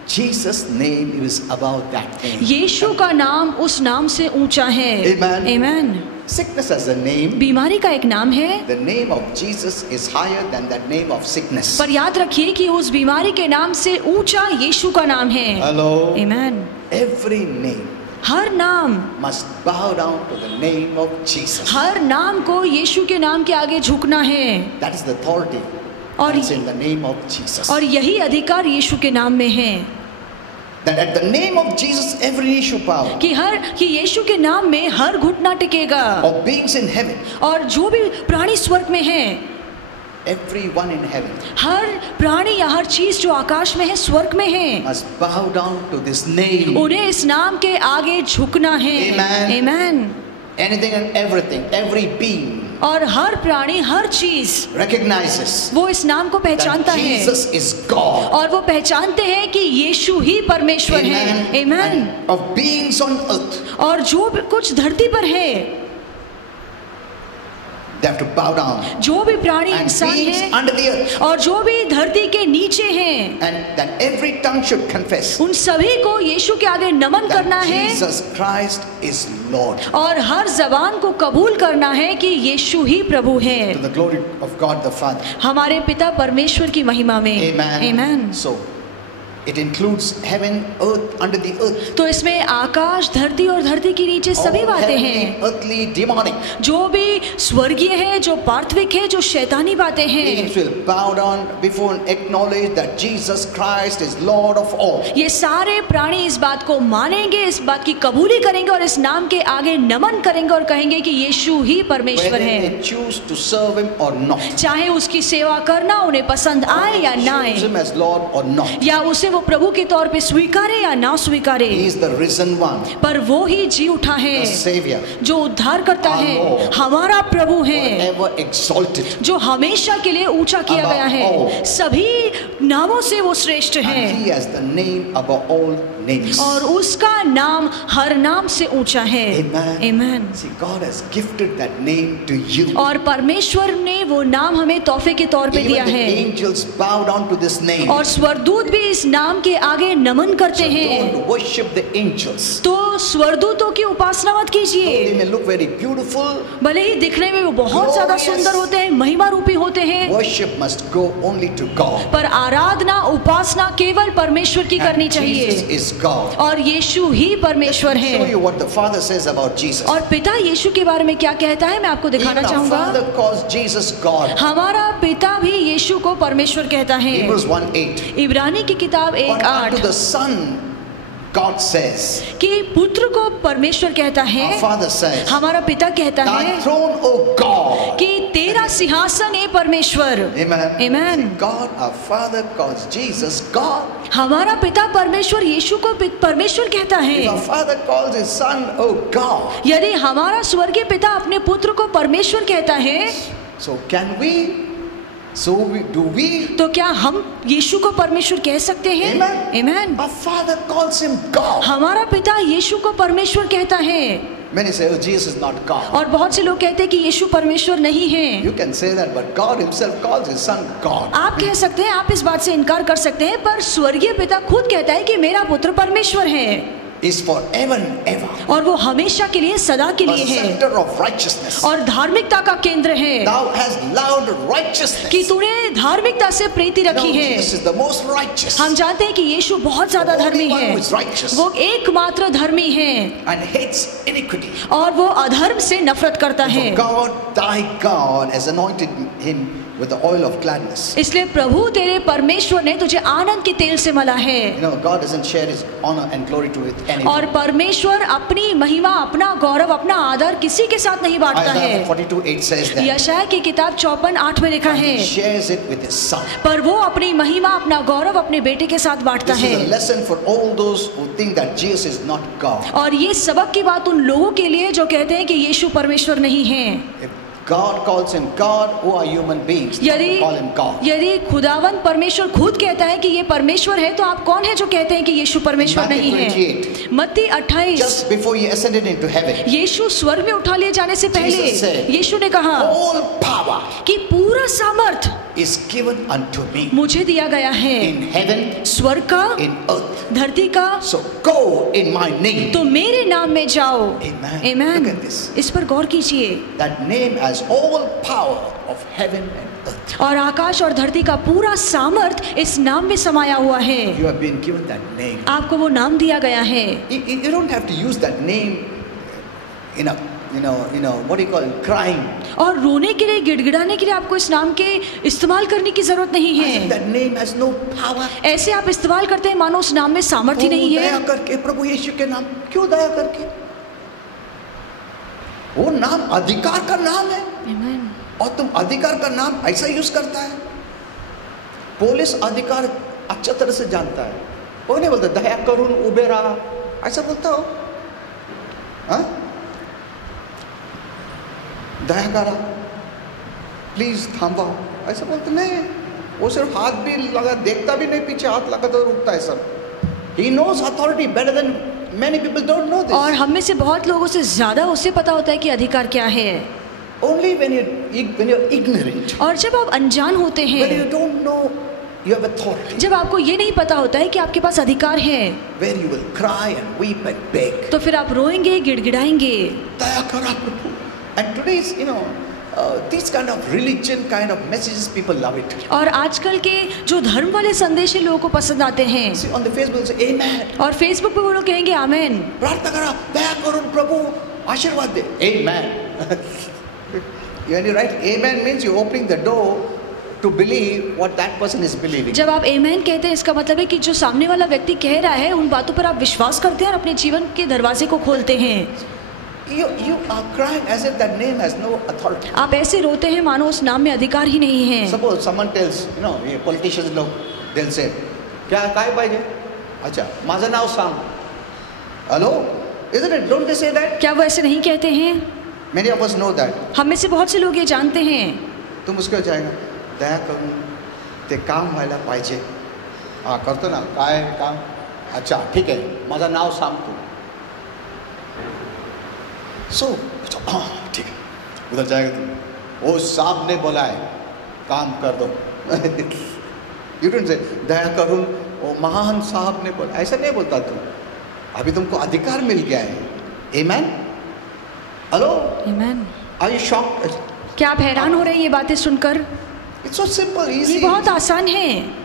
Jesus' name is above that name. यीशु का नाम उस नाम से ऊंचा है. Amen. Amen. Sickness has a name. बीमारी का एक नाम है. The name of Jesus is higher than that name of sickness. पर याद रखिए कि उस बीमारी के नाम से ऊंचा यीशु का नाम है. Hello. Amen. Every name. हर नाम must bow down to the name of Jesus. हर नाम को यीशु के नाम के आगे झुकना है. That is the authority. और That's in the name of Jesus. और यही अधिकार यीशु के नाम में है. That at the name of Jesus every knee shall bow. कि यीशु के नाम में हर घुटना टिकेगा. Of beings in heaven. और जो भी प्राणी स्वर्ग में है. Everyone in heaven. हर प्राणी या हर चीज जो आकाश में है स्वर्ग में है. Must bow down to this name. उन्हें इस नाम के आगे झुकना है. Amen. Amen. Anything and everything, every being. और हर प्राणी हर चीज recognizes वो इस नाम को पहचानता है. Jesus is God. और वो पहचानते हैं कि यीशु ही परमेश्वर है. Amen. Of beings on earth. और जो भी कुछ धरती पर है. They have to bow down. जो भी प्राणी इंसान है under the earth. और जो भी धरती के नीचे हैं. And that every tongue should confess. उन सभी को यीशु के आगे नमन करना है. Jesus Christ is Lord. और हर जबान को कबूल करना है कि यीशु ही प्रभु है. To the glory of God the Father. हमारे पिता परमेश्वर की महिमा में. Amen. Amen. So it includes heaven, earth, under the earth. तो इसमें आकाश, धरती और धरती के नीचे सभी बातें हैं. Earthly, demonic. जो भी स्वर्गीय है, जो पार्थिविक है, जो शैतानी बातें हैं. Beings will bow down before and acknowledge that Jesus Christ is Lord of all. ये सारे प्राणी इस बात को मानेंगे, इस बात की कबूली करेंगे और इस नाम के आगे नमन करेंगे और कहेंगे कि यीशु ही परमेश्वर है. Whether they choose to serve him or not. चाहे उसकी सेवा करना उन्हें पसंद आए या ना आए. Choose him as Lord or not. या उसे वो प्रभु के तौर पे स्वीकारे या ना स्वीकारे. He is the risen one. पर वो ही जी उठा है. The Savior. जो उद्धार करता है. हमारा प्रभु है. Forever exalted. जो हमेशा के लिए ऊंचा किया गया है. सभी नामों से वो श्रेष्ठ है. And he has the name above all names. और उसका नाम हर नाम से ऊंचा है. Amen. Amen. See, God has gifted that name to you. और परमेश्वर ने वो नाम हमें तोहफे के तौर पे दिया है. Even the angels bow down to this name. और स्वर्गदूत भी इस नाम के आगे नमन करते हैं. Don't worship the angels. तो स्वर्गदूतों की उपासना मत कीजिए. They may look very beautiful. भले ही दिखने में वो बहुत ज्यादा सुंदर होते हैं, महिमा रूपी होते हैं. Worship must go only to God. पर आराधना उपासना केवल परमेश्वर की करनी चाहिए. Jesus is God. और यीशु ही परमेश्वर है. Show you what the Father says about Jesus. और पिता यीशु के बारे में क्या कहता है मैं आपको दिखाना चाहूंगा. Father calls Jesus God. हमारा पिता भी यीशु को परमेश्वर कहता है. Hebrews 1:8. इब्रानी की किताब 1:8. To the Son God says. कि पुत्र को परमेश्वर कहता है. Our Father says. हमारा पिता कहता है. Thy throne, O God. कि तेरा सिंहासन है परमेश्वर. Amen. Amen. God, our Father calls Jesus God. हमारा पिता परमेश्वर यीशु को परमेश्वर कहता है. If our Father calls his Son, O God. यदि हमारा स्वर्गीय पिता अपने पुत्र को परमेश्वर कहता है. So can we? So do we? तो क्या हम यीशु को परमेश्वर कह सकते हैं? Amen. Amen. Our Father calls him God. हमारा पिता यीशु को परमेश्वर कहता है. Many say, oh, Jesus is not God. और बहुत से लोग कहते हैं कि यीशु परमेश्वर नहीं है. You can say that, but God Himself calls His Son God. आप कह सकते हैं, आप इस बात से इनकार कर सकते हैं, पर स्वर्गीय पिता खुद कहता है कि मेरा पुत्र परमेश्वर है. Is forever and ever. और वो हमेशा के लिए सदा के लिए है. Center of righteousness. और धार्मिकता का केंद्र है. Thou hast loved righteousness. कि तूने धार्मिकता से प्रीति रखी है. Jesus is the most righteous. हम जानते हैं कि यीशु बहुत ज्यादा धर्मी है. वो एकमात्र धर्मी है. And hates iniquity. और वो अधर्म से नफरत करता है. God, thy God, has anointed him with the oil of gladness. इसलिए प्रभु तेरे परमेश्वर ने तुझे आनंद के तेल से मला है. You know, God doesn't share His honor and glory to with anyone. और परमेश्वर अपनी महिमा, अपना गौरव, अपना आदर किसी के साथ नहीं बांटता है। Isaiah 42:8 says that. यशायाह की किताब 54:8 में लिखा है, He shares it with his son. पर वो अपनी महिमा, अपना गौरव अपने बेटे के साथ बांटता This है। is a lesson for all those who think that Jesus is not God. और ये सबक की बात उन लोगों के लिए जो कहते हैं कि यीशु परमेश्वर नहीं है। If God calls him God, who are human beings to call him God? यदि खुदावन परमेश्वर खुद कहता है कि ये परमेश्वर है, तो आप कौन है जो कहते हैं कि यीशु परमेश्वर नहीं है? मत्ती 28, Just before he ascended into heaven, यीशु स्वर्ग में उठा लिए जाने से पहले यीशु ने कहा all power कि पूरा सामर्थ is given unto me मुझे दिया गया है, in heaven, स्वर्ग का, in earth. धरती का। So go in my name. तो मेरे नाम में जाओ। Amen. Amen. Look at this. इस पर गौर कीजिए। That name has all power of heaven and earth. और आकाश और धरती का पूरा सामर्थ इस नाम में समाया हुआ है। You have been given that name. आपको वो नाम दिया गया है। You don't have to use that name in a what do you call it, crying. और रोने के लिए, गिड़गिड़ाने के लिए आपको इस नाम के इस्तेमाल करने की जरूरत नहीं है। That name has no power. ऐसे आप इस्तेमाल करते हैं मानो उस नाम में सामर्थ्य नहीं है। दया करके प्रभु यीशु के नाम, क्यों दया करके? वो नाम अधिकार का नाम है। Amen. और तुम अधिकार का नाम ऐसा यूज करता है। पुलिस अधिकार अच्छा तरह से जानता है, वो नहीं बोलता दया करून उबे रहा, ऐसा बोलता हो? हाँ? दया करा, प्लीज थांबाओ, ऐसा बोलते नहीं। वो सिर्फ हाथ भी लगा, देखता भी नहीं, पीछे हाथ लगा तो रुकता है सब। He knows authority better than many people don't know this. और हम में से बहुत लोगों से ज्यादा उसे पता होता है कि अधिकार क्या है। Only when you're ignorant. और जब आप अनजान होते हैं, When you don't know you have authority. जब आपको ये नहीं पता होता है कि आपके पास अधिकार है, Where you will cry and weep and beg. तो फिर आप रोएंगे, गिड़गिड़ाएंगे। दया करा प्रभु। And today's, these kind of religion kind of messages, people love it. और आजकल के जो धर्म वाले संदेश लोगों को पसंद आते हैं। See, on the Facebook say amen. और फेसबुक पे वो लोग कहेंगे आमेन। प्रार्थना करा, दया करो प्रभु, आशीर्वाद दे। Amen. When you write amen means you're opening the door to believe what that person is believing. जब आप amen कहते हैं, इसका मतलब है कि जो सामने वाला व्यक्ति कह रहा है उन बातों पर आप विश्वास करते हैं और अपने जीवन के दरवाजे को खोलते हैं। You are crying as if that name has no authority. आप ऐसे रोते हैं मानो उस नाम में अधिकार ही नहीं है। Suppose someone tells, politicians लोग, they'll say, क्या काय पाहिजे? अच्छा, माझं नाव सांग. Hello? Isn't it? Don't they say that? क्या वो ऐसे नहीं कहते हैं? Many of us know that. हम में से बहुत से लोग ये जानते हैं। तुम उसके जाएगा, दया करून ते काम व्हायला पाहिजे. हाँ करतो ना, काय काम? अच्छा ठीक है, माझं नाव सांग तू. So, ठीक है, उधर जाएगा तुम, वो साहब ने बोला है काम कर दो. You don't say दया करून वो महान साहब ने बोला, ऐसा नहीं बोलता तुम. अभी तुमको अधिकार मिल गया है. Amen? Hello? Amen. Are you shocked? क्या आप हैरान हो रहे हैं ये बातें सुनकर? It's so simple, ये easy. बहुत आसान है।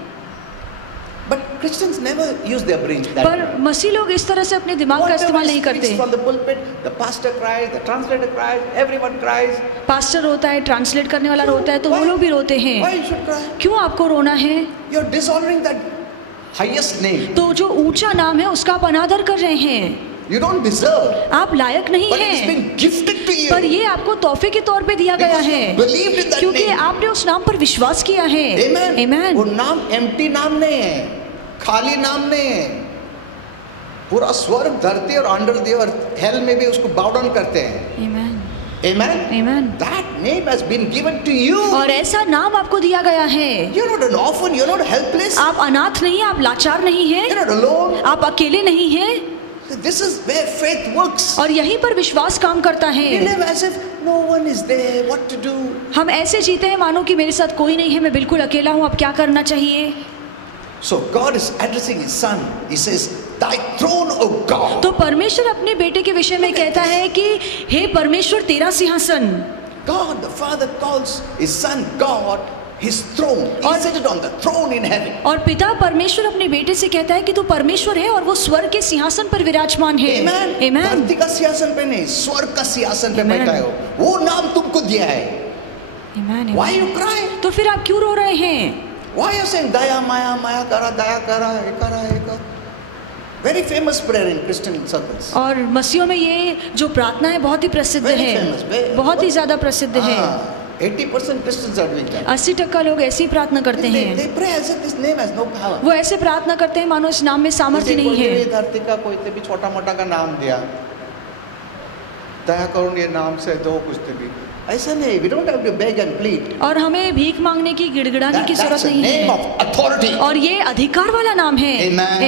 But Christians never use their brains that पर way. मसीह लोग इस तरह से अपने दिमाग का इस्तेमाल नहीं करते। From the pulpit, the pastor cries, the translator cries, everyone cries. Pastor रोता है, ट्रांसलेट करने वाला रोता है, तो वो लोग भी रोते हैं। Why you should cry? क्यों आपको रोना है? You're dishonoring that highest name. तो जो ऊंचा नाम है उसका आप अनादर कर रहे हैं। You don't deserve. आप लायक नहीं But it's हैं, been gifted to you. पर ये आपको तोहफे के तौर पे दिया गया Because है, you believed in that क्योंकि name. आपने उस नाम पर विश्वास किया है। Amen. Amen. वो नाम empty नाम नहीं है, खाली नाम नहीं है. पूरा स्वर्ग, धरती और अंडर द अर्थ, हेल में भी उसको बाउ डाउन करते हैं. Amen. Amen. Amen. That name has been given to you. और ऐसा नाम आपको दिया गया है। You're not an orphan. You're not helpless. आप अनाथ नहीं, आप लाचार नहीं हैं, You're not alone. आप अकेले नहीं हैं। This is where faith works. और यहीं पर विश्वास काम करता We है। live as if no one is there. What to do? हम ऐसे जीते हैं मानो कि मेरे साथ कोई नहीं है, मैं बिल्कुल अकेला हूँ, अब क्या करना चाहिए? So God is addressing His Son. He says, "Thy throne, O God." तो परमेश्वर अपने बेटे के विषय में कहता है कि हे परमेश्वर, तेरा सिंहासन। God the Father calls His Son God, His throne. He seated on the throne in heaven. और पिता परमेश्वर अपने बेटे से कहता है कि तू परमेश्वर है और वो स्वर्ग के सिंहासन पर विराजमान है। Amen. Amen. धरती का सिंहासन पे नहीं, स्वर्ग का सिंहासन पे Amen. बैठा हो. वो नाम तुमको दिया है. Amen. Why you cry? तो फिर आप क्यों रो रहे हैं? Why you saying दया माया माया करा दया करा ये करा ये करा? Very famous prayer in Christian circles. और मसीहों में ये जो प्रार्थना है बहुत ही प्रसिद्ध है, बहुत ही ज्यादा प्रसिद्ध है। 80% Christians are doing that. 80% लोग ऐसी प्रार्थना करते हैं। They pray as if this name has no power. वो ऐसे प्रार्थना करते हैं मानो इस नाम में सामर्थ्य नहीं है। धरती का कोई भी छोटा मोटा का नाम दिया, दया करो ये नाम से दो कुछ भी, ऐसा नहीं। We don't have to beg and plead. और हमें भीख मांगने की गिड़गिड़ाने की जरूरत नहीं है। That's a name of authority. और ये अधिकार वाला नाम है।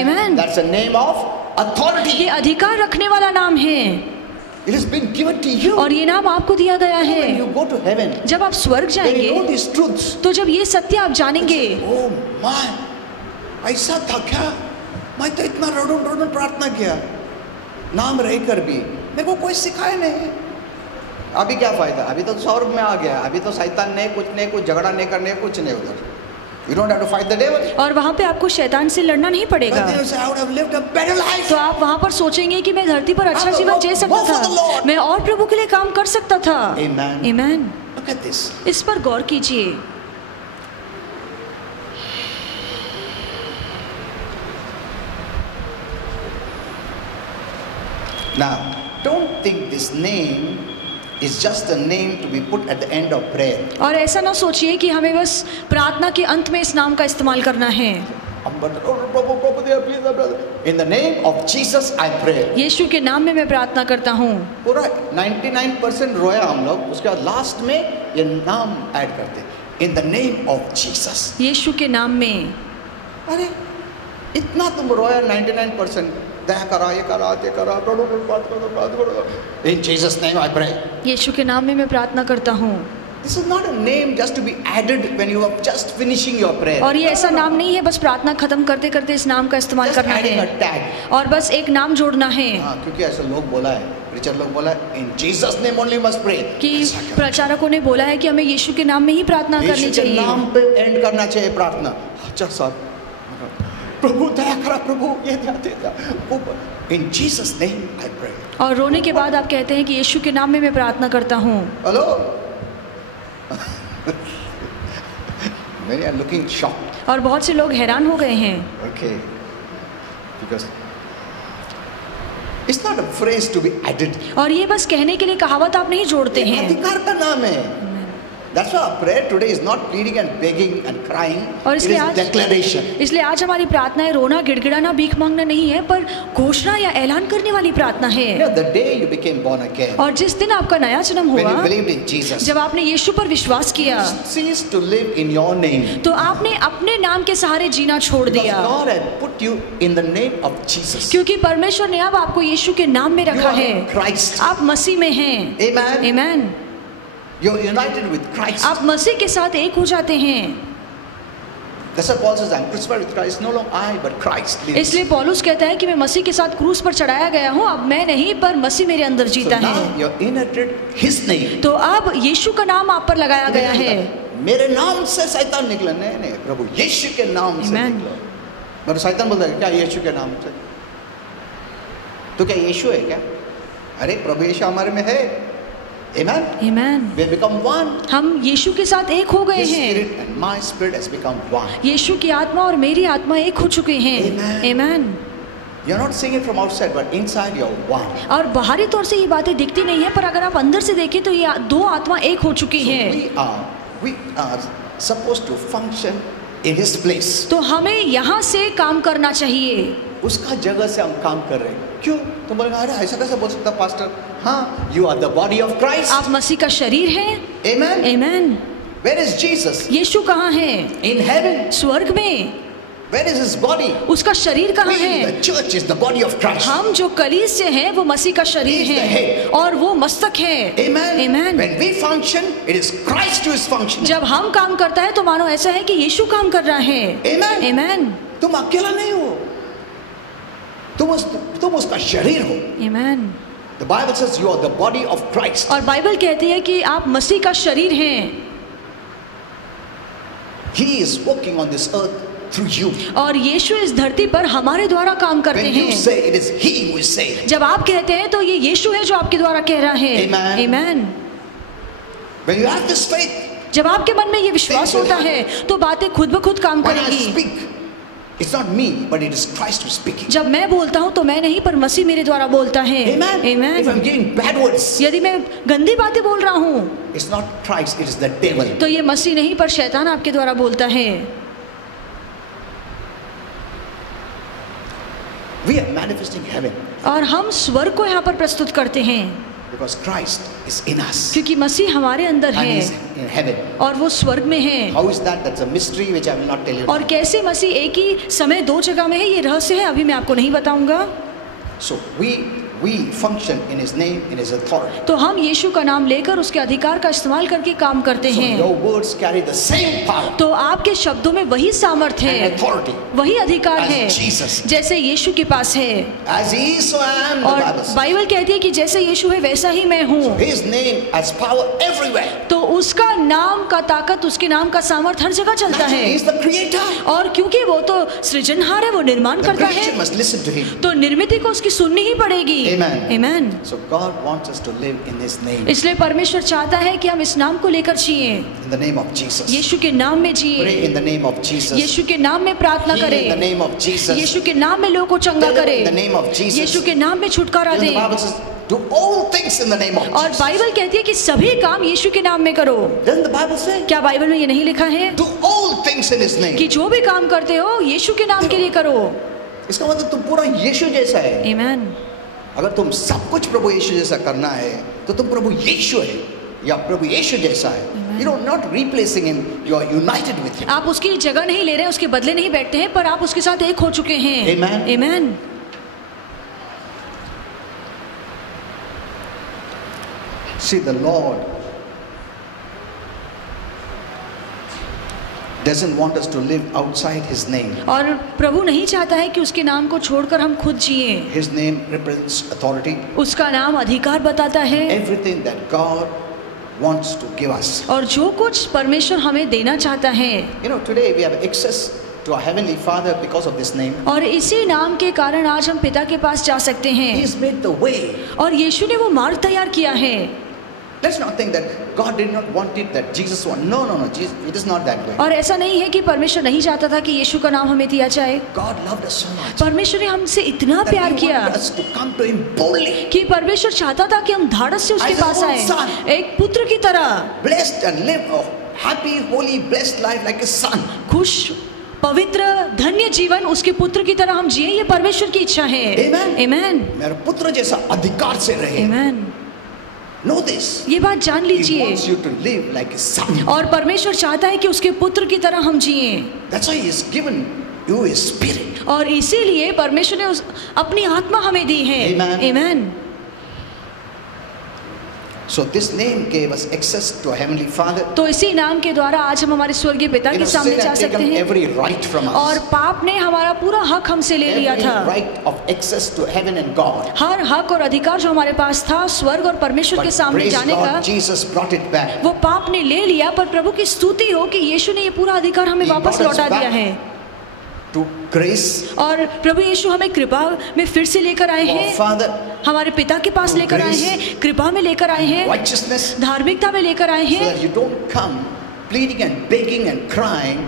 Amen. That's a name of authority. ये अधिकार रखने वाला नाम है। It has been given to you. और ये नाम आपको दिया गया है। When you go to heaven, जब आप स्वर्ग जाएंगे, when you know these truths, तो जब ये सत्य आप जानेंगे, oh my, ऐसा था क्या? मैं तो इतना रोड प्रार्थना किया, नाम रहकर भी मेरे को कोई सिखाया नहीं। अभी क्या फायदा? अभी तो स्वर्ग में आ गया, अभी तो शैतान ने कुछ झगड़ा नहीं करने, कुछ नहीं उधर। You don't have to fight the devil. और वहाँ पे आपको शैतान से लड़ना नहीं पड़ेगा। But they say, I would have lived a better life. तो आप वहाँ पर सोचेंगे कि मैं धरती पर अच्छा जीवन जी सकता था, मैं और प्रभु के लिए काम कर सकता था। Amen. Amen. Look at this. इस पर गौर कीजिए। Now, don't think this name is just a name to be put at the end of prayer. और ऐसा ना सोचिए कि हमें बस प्रार्थना के अंत में इस नाम का इस्तेमाल करना है। In the name of Jesus I pray. यीशु के नाम में मैं प्रार्थना करता हूँ। पूरा 99% रोया हम लोग, उसके बाद लास्ट में ये नाम ऐड करते, In the name of Jesus. यीशु के नाम में। अरे इतना तुम रोया 99%, दया करा, ये करा, ते करा, बात करो। In Jesus name I pray. यीशु के नाम में मैं प्रार्थना करता हूँ। This is not a name just to be added when you are just finishing your prayer. और ये ऐसा नाम नहीं है बस प्रार्थना खत्म करते करते इस नाम का इस्तेमाल करना है और बस एक नाम जोड़ना है। हाँ, क्योंकि ऐसा लोग बोला है, प्रीचर लोग बोला है, in Jesus name only must pray. कि प्रचारकों ने बोला है कि हमें यीशु के नाम में ही प्रार्थना करनी चाहिए। यीशु के नाम पे एंड करना चाहिए प्रार्थना। अच्छा साहब, प्रभु दया करा, प्रभु ये देता। In Jesus name I pray. और रोने के बाद आप कहते हैं कि यीशु के नाम में मैं प्रार्थना करता हूँ। Hello, many are looking shocked. और बहुत से लोग हैरान हो गए हैं। Okay, because it's not a phrase to be added. और ये बस कहने के लिए कहावत आप नहीं जोड़ते हैं। अधिकार का नाम है। That's why our prayer today is not pleading and begging and crying. और it is declaration. इसलिए आज हमारी प्रार्थनाएं रोना, गिड़गिड़ाना, भीख मांगना नहीं है, पर घोषणा या ऐलान करने वाली प्रार्थना है। You know, the day you became born again. और जिस दिन आपका नया जन्म हुआ, when you believed in Jesus, जब आपने यीशु पर विश्वास किया, cease to live in your name. तो आपने अपने नाम के सहारे जीना छोड़ दिया। Because God had put you in the name of Jesus. क्योंकि परमेश्वर ने अब आपको यीशु के नाम में रखा है। Christ. आप मसीह में हैं। Amen. Amen. You're united with Christ. आप मसीह के साथ एक हो जाते हैं। That's why Paul says, I'm crucified with Christ, no longer I, but Christ lives. इसलिए पौलुस कहता है कि मैं मसीह के साथ क्रूस पर चढ़ाया गया हूँ, अब मैं नहीं पर मसीह मेरे अंदर जीता है। So now you're united His name. तो अब यीशु का नाम आप पर लगाया गया है। मेरे नाम से शैतान निकला, नहीं, प्रभु यीशु के नाम से निकला। पर शैतान बोलता है क्या यीशु के नाम से? तो क्या यीशु है क्या? अरे प्रभु यीशु हमारे में है। Amen. Amen. We become one. हम यीशु के साथ एक हो गए His हैं। spirit and my spirit has become one. यीशु की आत्मा और मेरी आत्मा एक हो चुके हैं। Amen. Amen. You're not seeing it from outside, but inside you're one. और बाहरी तौर से ये बातें दिखती नहीं है, पर अगर आप अंदर से देखें तो ये दो आत्मा एक हो चुकी हैं। We are supposed to function in His place. तो हमें यहाँ से काम करना चाहिए। उसका जगह से हम काम कर रहे हैं। क्यों? तुम बोलेंगे अरे ऐसा कैसे बोल सकता पास्टर? हाँ, you are the body of Christ. आप मसीह का शरीर हैं। Amen. Amen. Where is Jesus? यीशु कहाँ है? In heaven. स्वर्ग में। Where is His body? उसका शरीर कहाँ है? The church is the body of Christ. हम जो कलीसिया हैं वो मसीह का शरीर है और वो मस्तक है। Amen. Amen. When we function, it is Christ who is functioning. जब हम काम करता है तो मानो ऐसा है कि यीशु काम कर रहा है। Amen. Amen. तुम अकेला नहीं हो, तुम उसका शरीर हो। Amen. The Bible says you are the body of Christ. और बाइबल कहती है कि आप मसीह का शरीर हैं। He is working on this earth through you. और यीशु इस धरती पर हमारे द्वारा काम करते हैं। When you say it is He who is saying. जब आप कहते हैं तो ये यीशु है जो आपके द्वारा कह रहा है। Amen. Amen. When you have this faith, जब आपके मन में ये विश्वास होता है तो बातें खुद ब खुद काम करेंगी। It's not me, but it is Christ who is speaking. जब मैं बोलता हूँ तो मैं नहीं, पर मसीह मेरे द्वारा बोलता है। Amen. Amen. If I'm giving bad words, यदि मैं गंदी बातें बोल रहा हूँ, it's not Christ, it is the devil. तो ये मसीह नहीं, पर शैतान आपके द्वारा बोलता है। We are manifesting heaven. और हम स्वर्ग को यहाँ पर प्रस्तुत करते हैं। Because Christ is in us. क्योंकि मसीह हमारे अंदर And है he is in heaven. और वो स्वर्ग में है। How is that? That's a mystery which I will not tell you. और कैसे मसीह एक ही समय दो जगह में है, ये रहस्य है, अभी मैं आपको नहीं बताऊंगा। So we function in his name, in his authority. तो हम यीशु का नाम लेकर उसके अधिकार का इस्तेमाल करके काम करते So हैं। your words carry the same power. तो आपके शब्दों में वही सामर्थ्य And है, authority. वही अधिकार As है Jesus. जैसे यीशु के पास है। As he is, so I am. The और Bible says. बाइबल कहती है कि जैसे यीशु है वैसा ही मैं हूँ। His name has power everywhere. तो उसका नाम का ताकत, उसके नाम का सामर्थ्य हर जगह चलता Naturally, है। he is the creator. और क्योंकि वो तो सृजनहार है, वो निर्माण The करता creation है, must listen to him. तो निर्मित को उसकी सुननी ही पड़ेगी। Amen. Amen. So God wants us to live in his name. इसलिए परमेश्वर चाहता है कि हम इस नाम को लेकर जिए, In the name of Jesus. यीशु के नाम में Pray जिए, in the name of Jesus. यीशु के नाम में प्रार्थना Heal in the करें, name of Jesus. यीशु के नाम में लोगों को चंगा Deliver in the करें, name of Jesus. यीशु के नाम में छुटकारा Even the दें। Bible says, do all things in the name of और Jesus. बाइबल कहती है कि सभी काम यीशु के नाम में करो। Doesn't the Bible say? क्या बाइबल में ये नहीं लिखा है Do all things in his name. कि जो भी काम करते हो यीशु के नाम के लिए करो? इसका मतलब तुम पूरा यीशु जैसा है। Amen. अगर तुम सब कुछ प्रभु यीशु जैसा करना है तो तुम प्रभु यीशु है या प्रभु यीशु जैसा है। You know, not replacing him, you are united with him. आप उसकी जगह नहीं ले रहे हैं, उसके बदले नहीं बैठते हैं, पर आप उसके साथ एक हो चुके हैं। Amen. Amen. See, the Lord doesn't want us to live outside his name. और प्रभु नहीं चाहता है कि उसके नाम को छोड़कर हम खुद जिए। His name represents authority. उसका नाम अधिकार बताता है, Everything that God wants to give us. और जो कुछ परमेश्वर हमें देना चाहता है। You know, today we have access to our heavenly Father because of this name. और इसी नाम के कारण आज हम पिता के पास जा सकते He हैं। has made the way. और यीशु ने वो मार्ग तैयार किया है। Let's not think that God did not want it, that Jesus want. No, no, no. Jesus, it is not that way. और ऐसा नहीं है कि परमेश्वर नहीं चाहता था कि यीशु का नाम हमें दिया जाए। God loved us so much परमेश्वर ने हमसे इतना that प्यार He किया wanted us to come to Him boldly, कि परमेश्वर चाहता था कि हम धाड़स से उसके As a पास own आए, son. एक पुत्र की तरह, blessed and live a happy, holy, blessed life like His Son. खुश, पवित्र, धन्य जीवन उसके पुत्र की तरह हम जिए, ये परमेश्वर की इच्छा है। Amen. Amen. मेरा पुत्र जैसा अधिकार से रहे. Amen. Know this. ये बात जान He लीजिए। wants you to live like His Son. और परमेश्वर चाहता है कि उसके पुत्र की तरह हम जिए। That's why He has given you His Spirit. और इसीलिए परमेश्वर ने अपनी आत्मा हमें दी है। Amen. Amen. So this name gave us access to our heavenly Father. तो इसी नाम के द्वारा आज हम हमारे स्वर्गीय पिता You के know, सामने sin जा had सकते taken हैं। every right from us. और पाप ने हमारा पूरा हक हमसे ले लिया Every था। right of access to heaven and God. हर हक और अधिकार जो हमारे पास था स्वर्ग और परमेश्वर के But सामने praise जाने का, God, Jesus brought it back. वो पाप ने ले लिया। पर प्रभु की स्तुति हो कि यीशु ने ये पूरा अधिकार हमें He वापस brought us लौटा back. दिया है। To grace, और प्रभु यीशु हमें कृपा में फिर से लेकर आए our हैं, Father, हमारे पिता के पास To लेकर आए grace, हैं, कृपा में लेकर आए हैं, righteousness, धार्मिकता में लेकर आए so हैं, that you don't come pleading and begging and crying,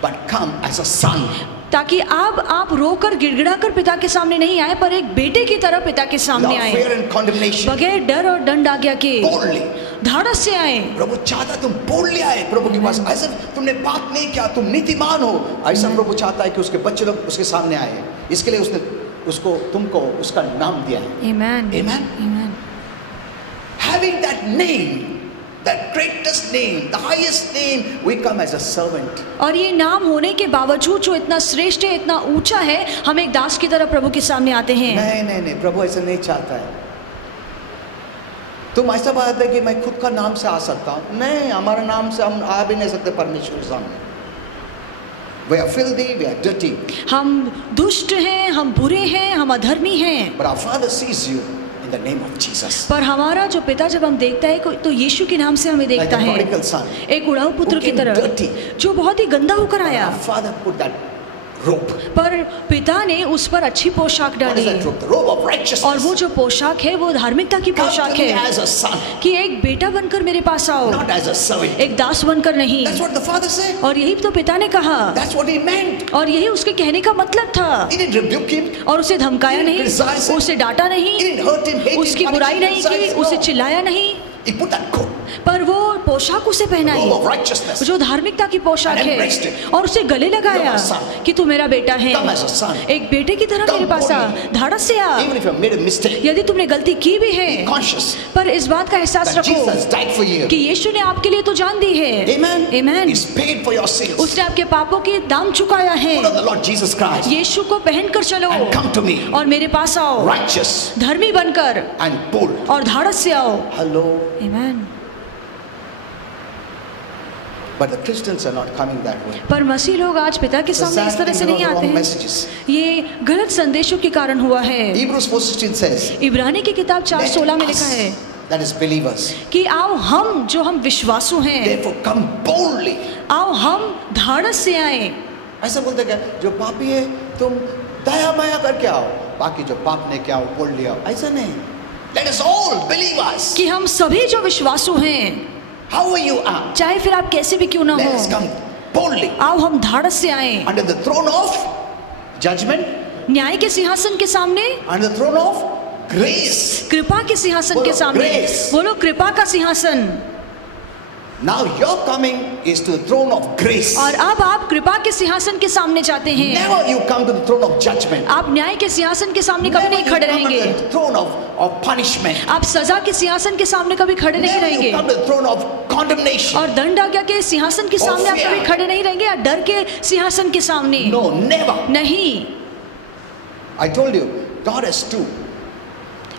but come as a son. ताकि आप रोकर गिड़गिड़ाकर पिता के सामने नहीं आए, पर एक बेटे की तरह पिता के सामने Without आए, fear and condemnation. बगैर डर और दंड आज्ञा के, Boldly. धाड़स से आए। प्रभु चाहता है तुम बोलने आए प्रभु के पास, ऐसा तुमने पाप नहीं किया, तुम नीतिमान हो, ऐसा प्रभु चाहता है कि उसके बच्चे लोग उसके सामने आए। इसके लिए उसने उसको तुमको उसका नाम दिया है। Amen. Amen. Amen. Having that name, that greatest name, the highest name, we come as a servant. और ये नाम होने के बावजूद जो इतना श्रेष्ठ है, इतना ऊंचा है, हम एक दास की तरह प्रभु के सामने आते हैं। नहीं, प्रभु ऐसा नहीं चाहता है। तुम ऐसा बात है कि मैं खुद का नाम से आ सकता हूँ, नहीं, हमारे नाम से हम आ भी नहीं सकते परमेश्वर के सामने। We are filthy, we are dirty. हम दुष्ट हैं, हम बुरे हैं, हम अधर्मी हैं। But our Father sees you in the name of Jesus. पर हमारा जो पिता जब हम देखता है तो यीशु के नाम से हमें Like देखता the है, prodigal son. एक उड़ाऊ पुत्र Who की came तरह dirty. जो बहुत ही गंदा होकर आया। Our Father put that robe. पर पिता ने उस पर अच्छी पोशाक What is डाली, that robe? The robe of righteousness. और वो जो पोशाक है वो धार्मिकता की Come पोशाक to me है as a son, कि एक बेटा बनकर मेरे पास आओ, not as a servant. एक दास बनकर नहीं। That's what the father said. और यही तो पिता ने कहा, That's what he meant. और यही उसके कहने का मतलब था। He didn't rebuke him. और उसे धमकाया नहीं, criticize him. उसे डांटा He नहीं, didn't hurt him, hate him, उसकी punish बुराई him, नहीं की, criticize him. उसे No. चिल्लाया नहीं, He put that coat, पर वो पोशाक उसे the robe पहनाई of righteousness. जो धार्मिकता की पोशाक And है, embraced him. और उसे गले लगाया You're my son. कि तू मेरा बेटा है, Come as a son. एक बेटे की तरह Come मेरे पास आ, boldly. धाड़स से आ। Even if you have made a mistake, यदि तुमने गलती की भी है, be conscious पर इस बात का एहसास that रखो Jesus died for you. कि यीशु ने आपके लिए तो जान दी है। Amen. Amen. He's paid for your sins. उसने आपके पापों के दाम चुकाया है। Put on the Lord Jesus Christ यीशु को पहन कर चलो and come to me, और मेरे पास आओ, righteous धर्मी बनकर and bold. और धाड़स से आओ। Hello. Amen. But the Christians are not coming that way. पर मसीह लोग आज पिता के सामने इस तरह से नहीं आते हैं। messages. ये गलत संदेशों के कारण हुआ है। Hebrews 4:16 says, इब्रानी की किताब 4:16 में लिखा है that is believers, कि आओ हम जो हम विश्वासु हैं, therefore come boldly. आओ हम धाड़स से आए। ऐसा बोलते क्या, जो पापी है तुम दया माया करके आओ, बाकी जो पाप ने क्या बोल लिया, ऐसा नहीं। Let us all believers, कि हम सभी जो विश्वासु हैं, however you are, चाहे फिर आप कैसे भी क्यों ना let us हो, come boldly आओ हम धाड़स से आए under the throne of judgment, न्याय के सिंहासन के सामने, under the throne of grace. कृपा के सिंहासन के बोलो, सामने। grace. बोलो कृपा का सिंहासन। Now your coming is to the throne of grace. और अब आप कृपा के सिंहासन के सामने जाते हैं। Never you come to the throne of judgment. आप न्याय के सिंहासन के सामने कभी Never नहीं you खड़े come रहेंगे। to the throne of punishment. आप सजा के सिंहासन के सामने कभी खड़े नहीं Never you रहेंगे, come to the throne of condemnation. और दंड आज्ञा के सिंहासन के सामने आप fear. कभी खड़े नहीं रहेंगे, या डर के सिंहासन के सामने No, never. नहीं। I told you, God has two,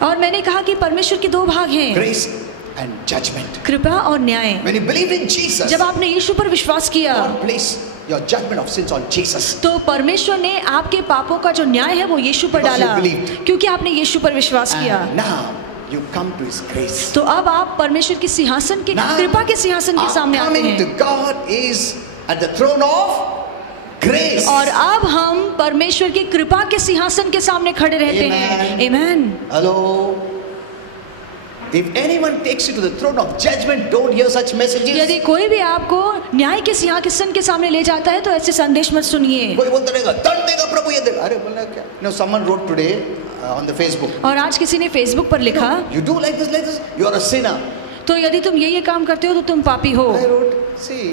और मैंने कहा कि परमेश्वर के दो भाग हैं, grace and judgment. कृपा और न्याय। When you believed in Jesus, जब आपने यीशु पर विश्वास किया, God placed your judgment of sins on Jesus. तो परमेश्वर ने आपके पापों का जो न्याय है वो यीशु पर Because you डाला, believed. क्योंकि आपने यीशु पर विश्वास किया। And now you come to His grace. तो अब आप परमेश्वर के सिंहासन के, Now कृपा के सिंहासन के our सामने आते coming to हैं, God is at the throne of grace. और अब हम परमेश्वर की कृपा के सिंहासन के सामने खड़े रहते हैं। आमेन। Hello. If anyone takes you to the throne of judgment, don't hear such messages. यदि कोई भी आपको न्याय के सिंहासन के सामने ले जाता है तो ऐसे संदेश मत सुनिए। कोई बोलता रहेगा दंड देगा प्रभु, ये देगा। अरे बोलना क्या? No, someone wrote today on the Facebook. और आज किसी ने फेसबुक पर लिखा, You do like this, you are a sinner. तो यदि तुम ये काम करते हो तो तुम पापी हो। I wrote, see,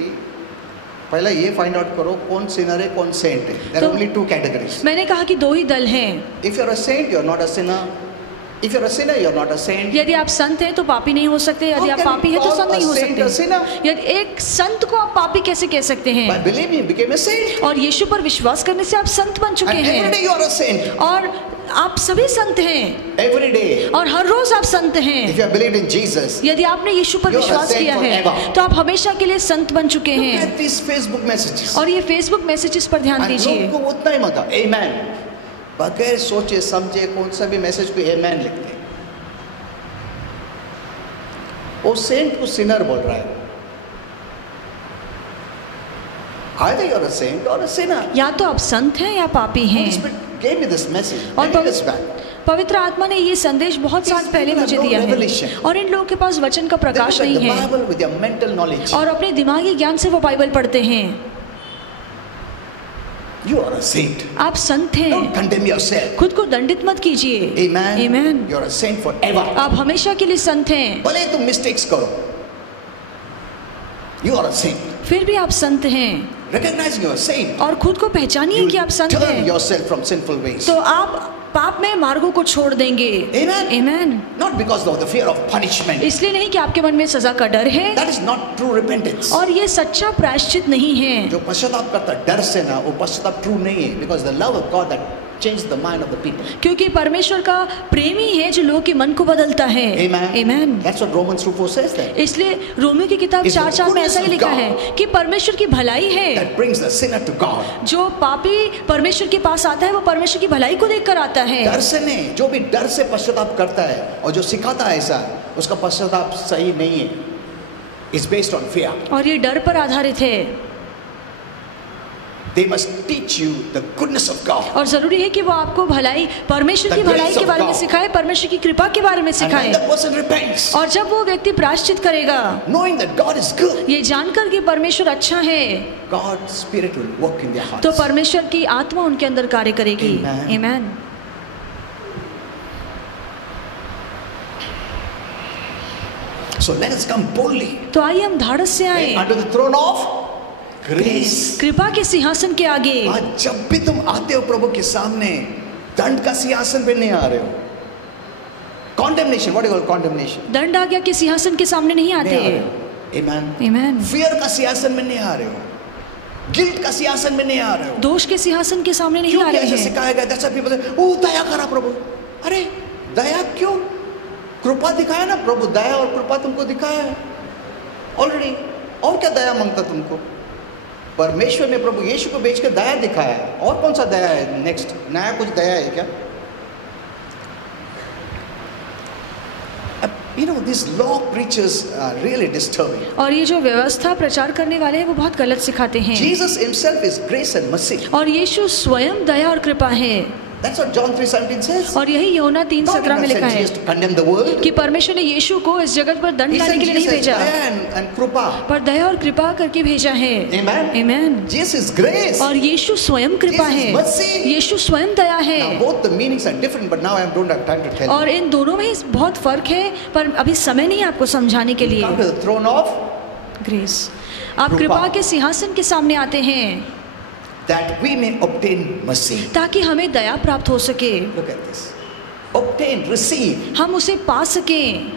पहला ये फाइंड आउट करो कौन सिनर है कौन सेंट है. There are only two categories. मैंने कहा कि दो ही दल हैं। If you are a saint, you are not a sinner. If you are a sinner, you are not a saint. यदि आप संत हैं तो पापी नहीं हो सकते, यदि आप पापी हैं तो संत नहीं हो सकते। यदि एक संत को आप पापी कैसे कह सकते हैं? By believing, you became a saint. और यीशु पर विश्वास करने से आप संत बन चुके And every हैं, day you are a saint. और आप सभी संत हैं, Every day. और हर रोज आप संत हैं। If you have believed in Jesus, यदि आपने यीशु पर You are a विश्वास saint किया है forever. तो आप हमेशा के लिए संत बन चुके look हैं। at these Facebook messages. और ये फेसबुक मैसेजेस पर ध्यान And दीजिए। लोग को उतना ही मत आता. Amen. बगैर सोचे समझे कौन सा भी मैसेज को amen लिखते हैं। वो सेंट को सिनर बोल रहा है। Either you are a saint or a sinner. या तो आप संत हैं या पापी Holy हैं। Spirit gave me this message और many years back. पवित्र आत्मा ने ये संदेश बहुत साल पहले मुझे दिया है, और इन लोगों के पास वचन का They प्रकाश look at नहीं the है, Bible with their mental knowledge. और अपने दिमागी ज्ञान से वो बाइबल पढ़ते हैं। You are a saint. आप संत Don't हैं, condemn yourself. खुद को दंडित मत कीजिए। Amen. Amen. You are a saint forever. आप हमेशा के लिए संत हैं, भले तुम मिस्टेक्स करो, you are a saint. फिर भी आप संत हैं, Recognizing you are a saint, और खुद को पहचानिए you कि आप संत turn हैं, yourself from sinful ways. तो आप पाप में मार्गों को छोड़ देंगे। Amen. Amen. Not because of the fear of punishment. इसलिए नहीं कि आपके मन में सजा का डर है, That is not true repentance. और ये सच्चा प्रायश्चित नहीं है। जो पश्चाताप करता है डर से ना, वो पश्चाताप ट्रू नहीं है, because the love of God that changed the mind of the people. क्योंकि परमेश्वर का प्रेमी है जो लोगों के मन को बदलता है। Amen. Amen. That's what Romans 2:4 says there. इसलिए रोमियो की किताब It's the 4:4 में ऐसा ही goodness लिखा of है कि परमेश्वर की भलाई है। That brings the sinner to God. जो पापी परमेश्वर के पास आता है वो परमेश्वर की भलाई को देखकर आता है। डर से नहीं, जो भी डर से पश्चाताप करता है और जो सिखाता है ऐसा, उसका पश्चाताप सही नहीं है. It's based on fear. और ये डर पर आधारित है। They must teach you the goodness of God. और जरूरी है कि वो आपको भलाई, परमेश्वर की भलाई के बारे में सिखाए, परमेश्वर की कृपा के बारे में सिखाए। And when the person repents, और जब वो व्यक्ति प्रायश्चित करेगा, knowing that God is good, ये जानकर कि परमेश्वर अच्छा है, God's Spirit will work in their hearts. तो परमेश्वर की आत्मा उनके अंदर कार्य करेगी। Amen. So let us come boldly. तो आइए हम धाड़स से आए under the throne of grace. कृपा के सिंहासन के आगे। आज जब भी तुम आते हो प्रभु के सामने, दंड का सिंहासन पे नहीं आ रहे हो। Condemnation, what do you call condemnation? दंड आज्ञा के सिंहासन के सामने नहीं आते। Amen. Amen. Fear का सिंहासन में नहीं आ रहे हो। गिल्ट का सिंहासन में नहीं आ रहे हो। दोष के सिंहासन के सामने नहीं आ रहे हैं। क्यों सिखाया गया? That's why people say, "ओ दया करा प्रभु।" अरे दया क्यों? कृपा दिखाया ना प्रभु, दया और कृपा तुमको दिखाया है ऑलरेडी। और क्या दया मांगता तुमको? परमेश्वर ने प्रभु यीशु को भेज कर दया दिखाया है। और कौन सा दया है? नेक्स्ट नया कुछ दया है क्या? You know, these law preachers are really disturbing. और ये जो व्यवस्था प्रचार करने वाले हैं वो बहुत गलत सिखाते हैं। Jesus himself is grace and mercy. और यीशु स्वयं दया और कृपा है। That's what John 3:17 says. और यही यूहन्ना 3:17 में लिखा है कि परमेश्वर ने यीशु को इस जगत पर दंड लाने के लिए नहीं भेजा, पर दया और कृपा करके भेजा है। Amen. Amen. Jesus is grace. और यीशु स्वयं कृपा है, यीशु स्वयं दया है। Now both the meanings are different, but now I don't have time to tell you. और इन दोनों में बहुत फर्क है, पर अभी समय नहीं है आपको समझाने के लिए। Come to the throne of grace. आप कृपा के सिंहासन के सामने आते हैं that we may obtain mercy. ताकि हमें दया प्राप्त हो सके। Look at this. Obtain, receive. हम उसे पा सकें।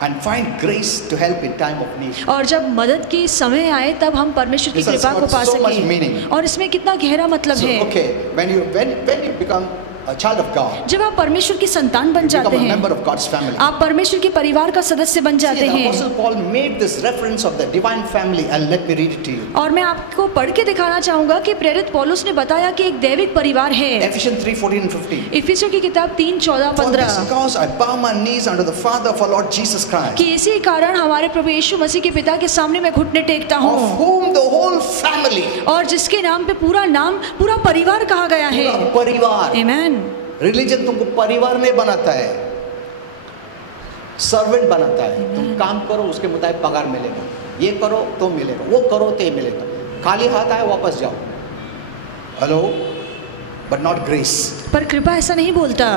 And find grace to help in time of need. और जब मदद की समय आए तब हम परमेश्वर की कृपा को पा सकें। और इसमें कितना गहरा मतलब है। Okay, when you become a child of God, जब आप परमेश्वर की संतान बन जाते हैं, member of God's family, आप परमेश्वर के परिवार का सदस्य बन जाते हैं। Apostle Paul made this reference of the divine family, and let me read it to you. और मैं आपको पढ़ के दिखाना चाहूंगा कि प्रेरित पौलुस ने बताया कि एक दैविक परिवार है। Ephesians 3:14 and 15. इफिसियों की किताब 3:14-15। For this cause I bow my knees unto the Father of our Lord Jesus Christ. कि इसी कारण हमारे प्रभु यीशु मसीह के पिता के सामने मैं घुटने टेकता हूँ। Of whom the whole family. और जिसके नाम पे पूरा नाम, पूरा परिवार कहा गया है। पूरा परिवार। Amen. रिलीजन तुमको परिवार नहीं बनाता है, सर्वेंट बनाता है। तुम काम करो उसके मुताबिक पगार मिलेगा, ये करो तो मिलेगा, वो करो तो ये मिलेगा। खाली हाथ आए वापस जाओ। Hello, but not grace. पर कृपा ऐसा नहीं बोलता।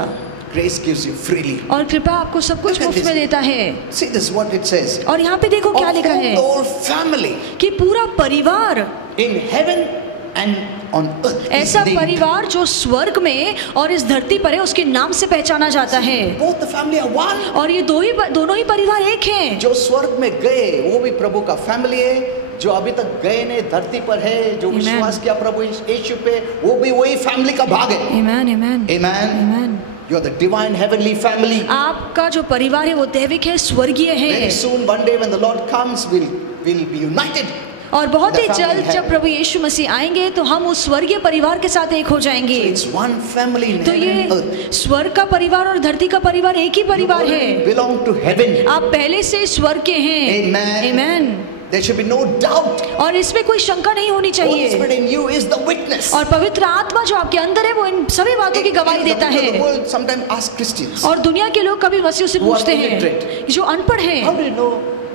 Grace gives you freely. और कृपा आपको सब कुछ मुफ्त में देता है। See this what it says. और यहाँ पे देखो क्या लिखा है, the whole family. कि पूरा परिवार in heaven and on earth. ऐसा परिवार जो स्वर्ग में और इस धरती पर है, उसके नाम से पहचाना जाता है। Both the family are one. और ये दोनों ही परिवार एक हैं। जो स्वर्ग में गए वो भी प्रभु का फैमिली है, जो अभी तक गए नहीं धरती पर है, जो विश्वास किया प्रभु यीशु पे, वो भी वही फैमिली का भाग है। Amen, amen. Amen. Amen. You are the divine heavenly family. आपका जो परिवार है वो दैविक है, स्वर्गीय है। Very soon one day when the Lord comes, we'll be united. और बहुत ही जल्द जब प्रभु यीशु मसीह आएंगे तो हम उस स्वर्गीय परिवार के साथ एक हो जाएंगे। So it's one family in तो heaven and earth. ये स्वर्ग का परिवार और धरती का परिवार एक ही परिवार है। Belong to heaven. आप पहले से स्वर्ग के हैं। Amen. Amen. There should be no doubt. और इसमें कोई शंका नहीं होनी Holy चाहिए। Spirit in you is the witness. और पवित्र आत्मा जो आपके अंदर है वो इन सभी बातों की गवाही देता है। The world sometimes asks Christians. और दुनिया के लोग कभी मसीह से पूछते हैं, जो अनपढ़ हैं, How do you know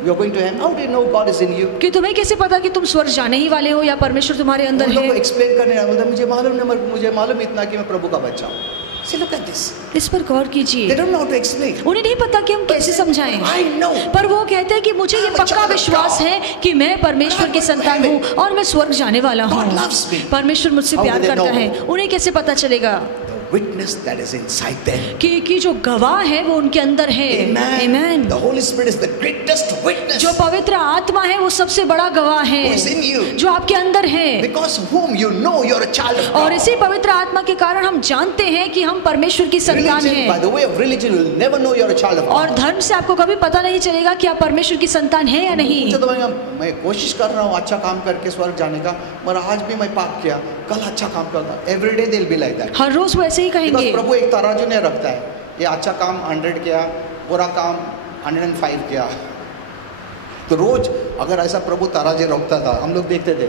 you are going to heaven? How do you know God is in you? कि तुम्हें कैसे पता कि तुम स्वर्ग जाने ही वाले हो या परमेश्वर तुम्हारे अंदर है। एक्सप्लेन करने वाला बोलता मुझे मालूम नहीं, मुझे मालूम इतना कि मैं प्रभु का बच्चा हूँ। See, look at this. इस पर गौर कीजिए। They don't know how to explain. उन्हें नहीं पता कि हम कैसे समझाएं। I know. पर वो कहते हैं कि मुझे ये पक्का विश्वास है कि मैं परमेश्वर की संतान हूँ और मैं स्वर्ग जाने वाला हूँ। God loves me. परमेश्वर मुझसे प्यार करता है। उन्हें कैसे पता चलेगा? Witness that is inside them. कि जो गवाह है वो उनके अंदर है। Amen. The Holy Spirit is the greatest witness. जो पवित्र आत्मा है वो सबसे बड़ा गवाह है। Who is in you? जो आपके अंदर है। Because of whom you know you are a child of God. और इसी पवित्र आत्मा के कारण हम जानते हैं कि हम परमेश्वर की संतान हैं। By the way of religion, you will never know you are a child of God. और धर्म से आपको कभी पता नहीं चलेगा कि आप परमेश्वर की संतान है या नहीं। मैं कोशिश कर रहा हूँ अच्छा काम करके स्वर्ग जाने का, मगर आज भी मैं पाप किया, कल अच्छा काम करता। Every day they'll be like that. हर रोज वो ऐसे ही कहेंगे। प्रभु एक तराजू नहीं रखता है, ये अच्छा काम 100 किया, बुरा काम 105 किया। तो रोज अगर ऐसा प्रभु तराजू रखता था, हम लोग देखते थे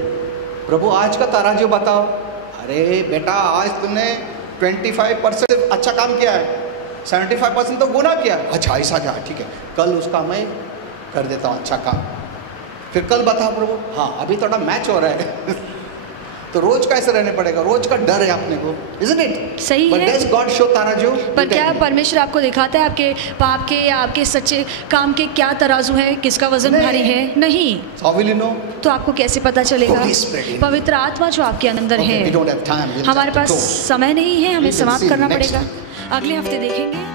प्रभु आज का तराजू बताओ। अरे बेटा आज तुमने 25% अच्छा काम किया है, 75% तो गुनाह किया। अच्छा ऐसा क्या, ठीक है, कल उसका मैं कर देता हूँ अच्छा काम। फिर कल बताओ प्रभु, हाँ अभी थोड़ा मैच हो रहा है तो रोज कैसे रहने पड़ेगा, रोज का डर है अपने को, isn't it? सही है। But does God show तराजू? पर क्या परमेश्वर आपको दिखाता है आपके पाप के या आपके सच्चे काम के क्या तराजू है, किसका वजन भारी है? नहीं। How will you know? तो आपको कैसे पता चलेगा? Holy Spirit. पवित्र आत्मा जो आपके अंदर है। We don't have time. हमारे पास समय नहीं है, हमें We can समाप्त see करना next पड़ेगा। week. अगले हफ्ते देखेंगे।